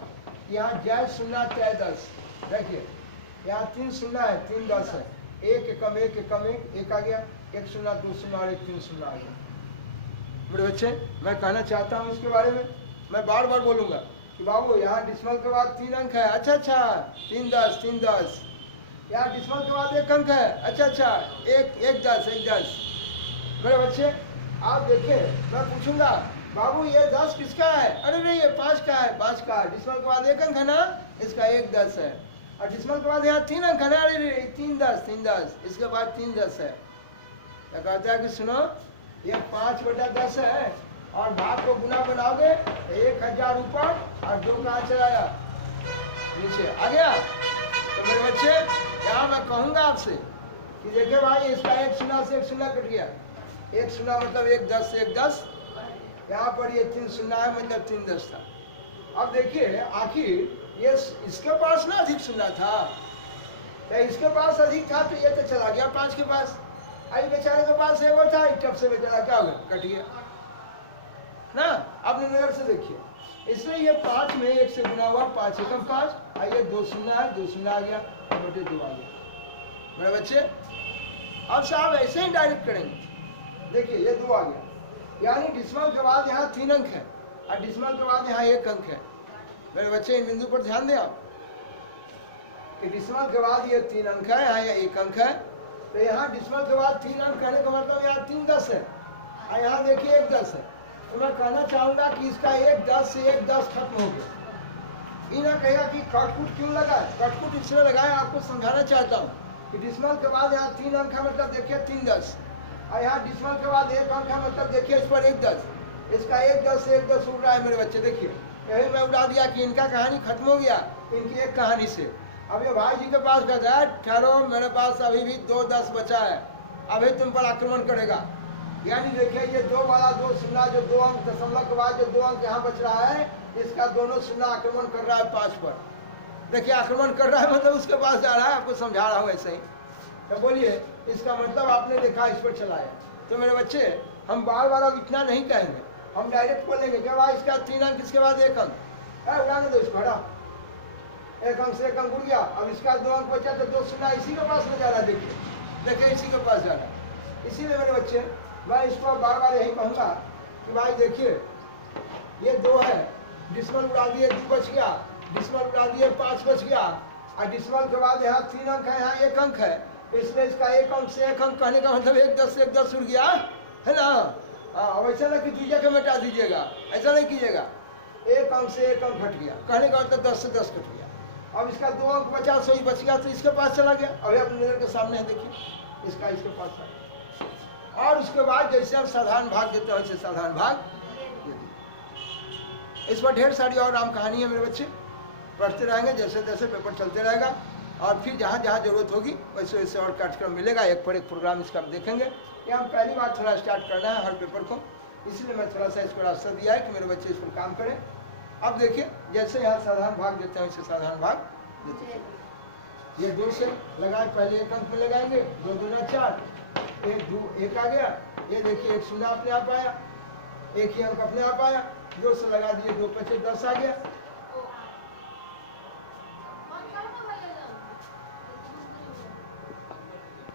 यहाँ जय सुनना तय 10, देखिए यहाँ 3 सुनना है, 3 10 है, 1 एकम 1 एकम 1 आ गया, 1 सुनना 2 सुनना और 1 3 सुनना आ गया। मेरे बच्चे, मैं कहना चाहता हूँ इसके बारे में, मैं बार बार बोलूँगा कि बाबू यहाँ डिसमल के बाद 3 अंक है, अच्छा 3 10 3 10, यहाँ डिसमल के बाद 1 अंक है, अच्छा 1 10। मेरे बच्चे आप देखिए, मैं पूछूंगा बाबू ये 10 किसका है, अरे नहीं ये 5 का है, 5 का, डिसमल के बाद 1 अंक है ना, इसका 1 10 है, और डिसमल के बाद यहाँ 3 अंक है ना, अरे 3 10, इसके बाद 3 10 है। क्या कहता है कि सुनो, ये 5/10 है, और भाग को गुना बनाओगे 1000 ऊपर और 2 कहाँ चलाया, नीचे आ गया। तो मेरे बच्चे यहाँ मैं कहूँगा आपसे कि देखिए भाई, इसका 1 सुना से 1 सुना कट गया, 1 सुना मतलब 1 10 से 1 10, यहाँ पर ये 3 सुना है मतलब 3 10 था। अब देखिए आखिर ये इसके पास ना अधिक सुना था, तो इसके पास अधिक था तो ये तो चला गया 5 के पास, आई बेचारे के पास है वो था, टप से बेचारा क्या हो गया, कट गया ना। अपने नजर से देखिए, इसलिए ये 5 में 1 से गुना हुआ, 5 एकम 5, आइए 2 सुनना है, 2 सुनना आ गया, बटे 2 आ गया। मेरे बच्चे अब साहब ऐसे ही डायरेक्ट करेंगे, देखिए ये 2 आ गया, यानी डिसमल के बाद यहाँ 3 अंक है, और डिसमल के बाद यहाँ 1 अंक है। मेरे बच्चे इन बिंदु पर ध्यान दें आप कि डिसमल के बाद ये 3 अंक है, यहाँ 1 अंक है, तो यहाँ डिसमल के बाद 3 अंक कहने का मतलब यहाँ 3 10 है, और यहाँ देखिए 1 10 है। तो मैं कहना चाहूँगा कि इसका 1 10 से 1 10 खत्म हो गया। ये ना कहेगा कि कटकुट क्यों लगा, कटकुट इसलिए लगाया, आपको समझाना चाहता हूँ कि डिसमल के बाद यहाँ 3 अंक है, मतलब देखिए 3 10, और यहाँ डिसमल के बाद 1 अंक है, मतलब देखिए इस पर 1 10, इसका 1 10 से 1 10 उड़ रहा है। मेरे बच्चे देखिए, यही मैं उड़ा दिया कि इनका कहानी खत्म हो गया इनकी एक कहानी से। अब ये भाई जी के पास कहता है ठहरो, मेरे पास अभी भी 2 10 बचा है, अभी तुम पर आक्रमण करेगा। यानी देखिए ये 2 वाला 2 सुनना, जो 2 अंक दशमलव के बाद जो 2 अंक यहाँ बच रहा है, इसका दोनों सुनना आक्रमण कर रहा है 5 पर। देखिए आक्रमण कर रहा है मतलब उसके पास जा रहा है, आपको समझा रहा हूँ ऐसे ही। तो बोलिए इसका मतलब आपने देखा इस पर चलाया। तो मेरे बच्चे हम बार बार अब इतना नहीं कहेंगे, हम डायरेक्ट बोलेंगे कि भाई इसका 3 अंक, इसके बाद 1 अंक है, उड़ाने दो इसको, हटा 1 अंक से 1 अंक उड़ गया, अब इसका 2 अंक बचा तो 2 सुनना इसी के पास में जा रहा है। देखिए इसी के पास जा रहा है। इसीलिए मेरे बच्चे मैं इसको बार बार यही कहूँगा कि भाई देखिए ये 2 है, डिसमल उड़ा दिए 2 बच गया, डिसमल उड़ा दिए 5 बच गया, और डिसमल के बाद यहाँ 3 अंक है, यहाँ 1 अंक है, इसलिए इसका 1 अंक से 1 अंक कहने का मतलब 1 10 से 1 10 उड़ गया है ना। अब ऐसा ना कि दूसरे के मिटा दीजिएगा, ऐसा नहीं कीजिएगा, 1 अंक से 1 अंक घट गया, कहने का मतलब 10 से 10 घट गया। अब इसका 2 अंक बचा, सही बच गया, तो इसके पास चला गया। अभी अपने नजर के सामने है, देखिए इसका इसके पास था। और उसके बाद जैसे आप साधारण भाग देते हो वैसे साधारण भाग देते। इस पर ढेर सारी और राम कहानी है मेरे बच्चे, पढ़ते रहेंगे जैसे जैसे पेपर चलते रहेगा, और फिर जहाँ जहाँ जरूरत होगी वैसे वैसे और कार्यक्रम मिलेगा, एक पर एक प्रोग्राम इसका देखेंगे। ये हम पहली बार थोड़ा स्टार्ट करना है हर पेपर को, इसलिए मैं थोड़ा सा इसको रास्ता दिया है कि मेरे बच्चे इस पर काम करें। अब देखिए जैसे यहाँ साधारण भाग देते हैं वैसे साधारण भाग देते हैं। ये 2 से लगाए, पहले एक अंक में लगाएंगे, 2 दूना 4, एक आ गया। ये देखिए एक शून्य अपने आप आया, एक ही अंक अपने आप आया, 2 से लगा दिए, 2 पचे 10 आ गया।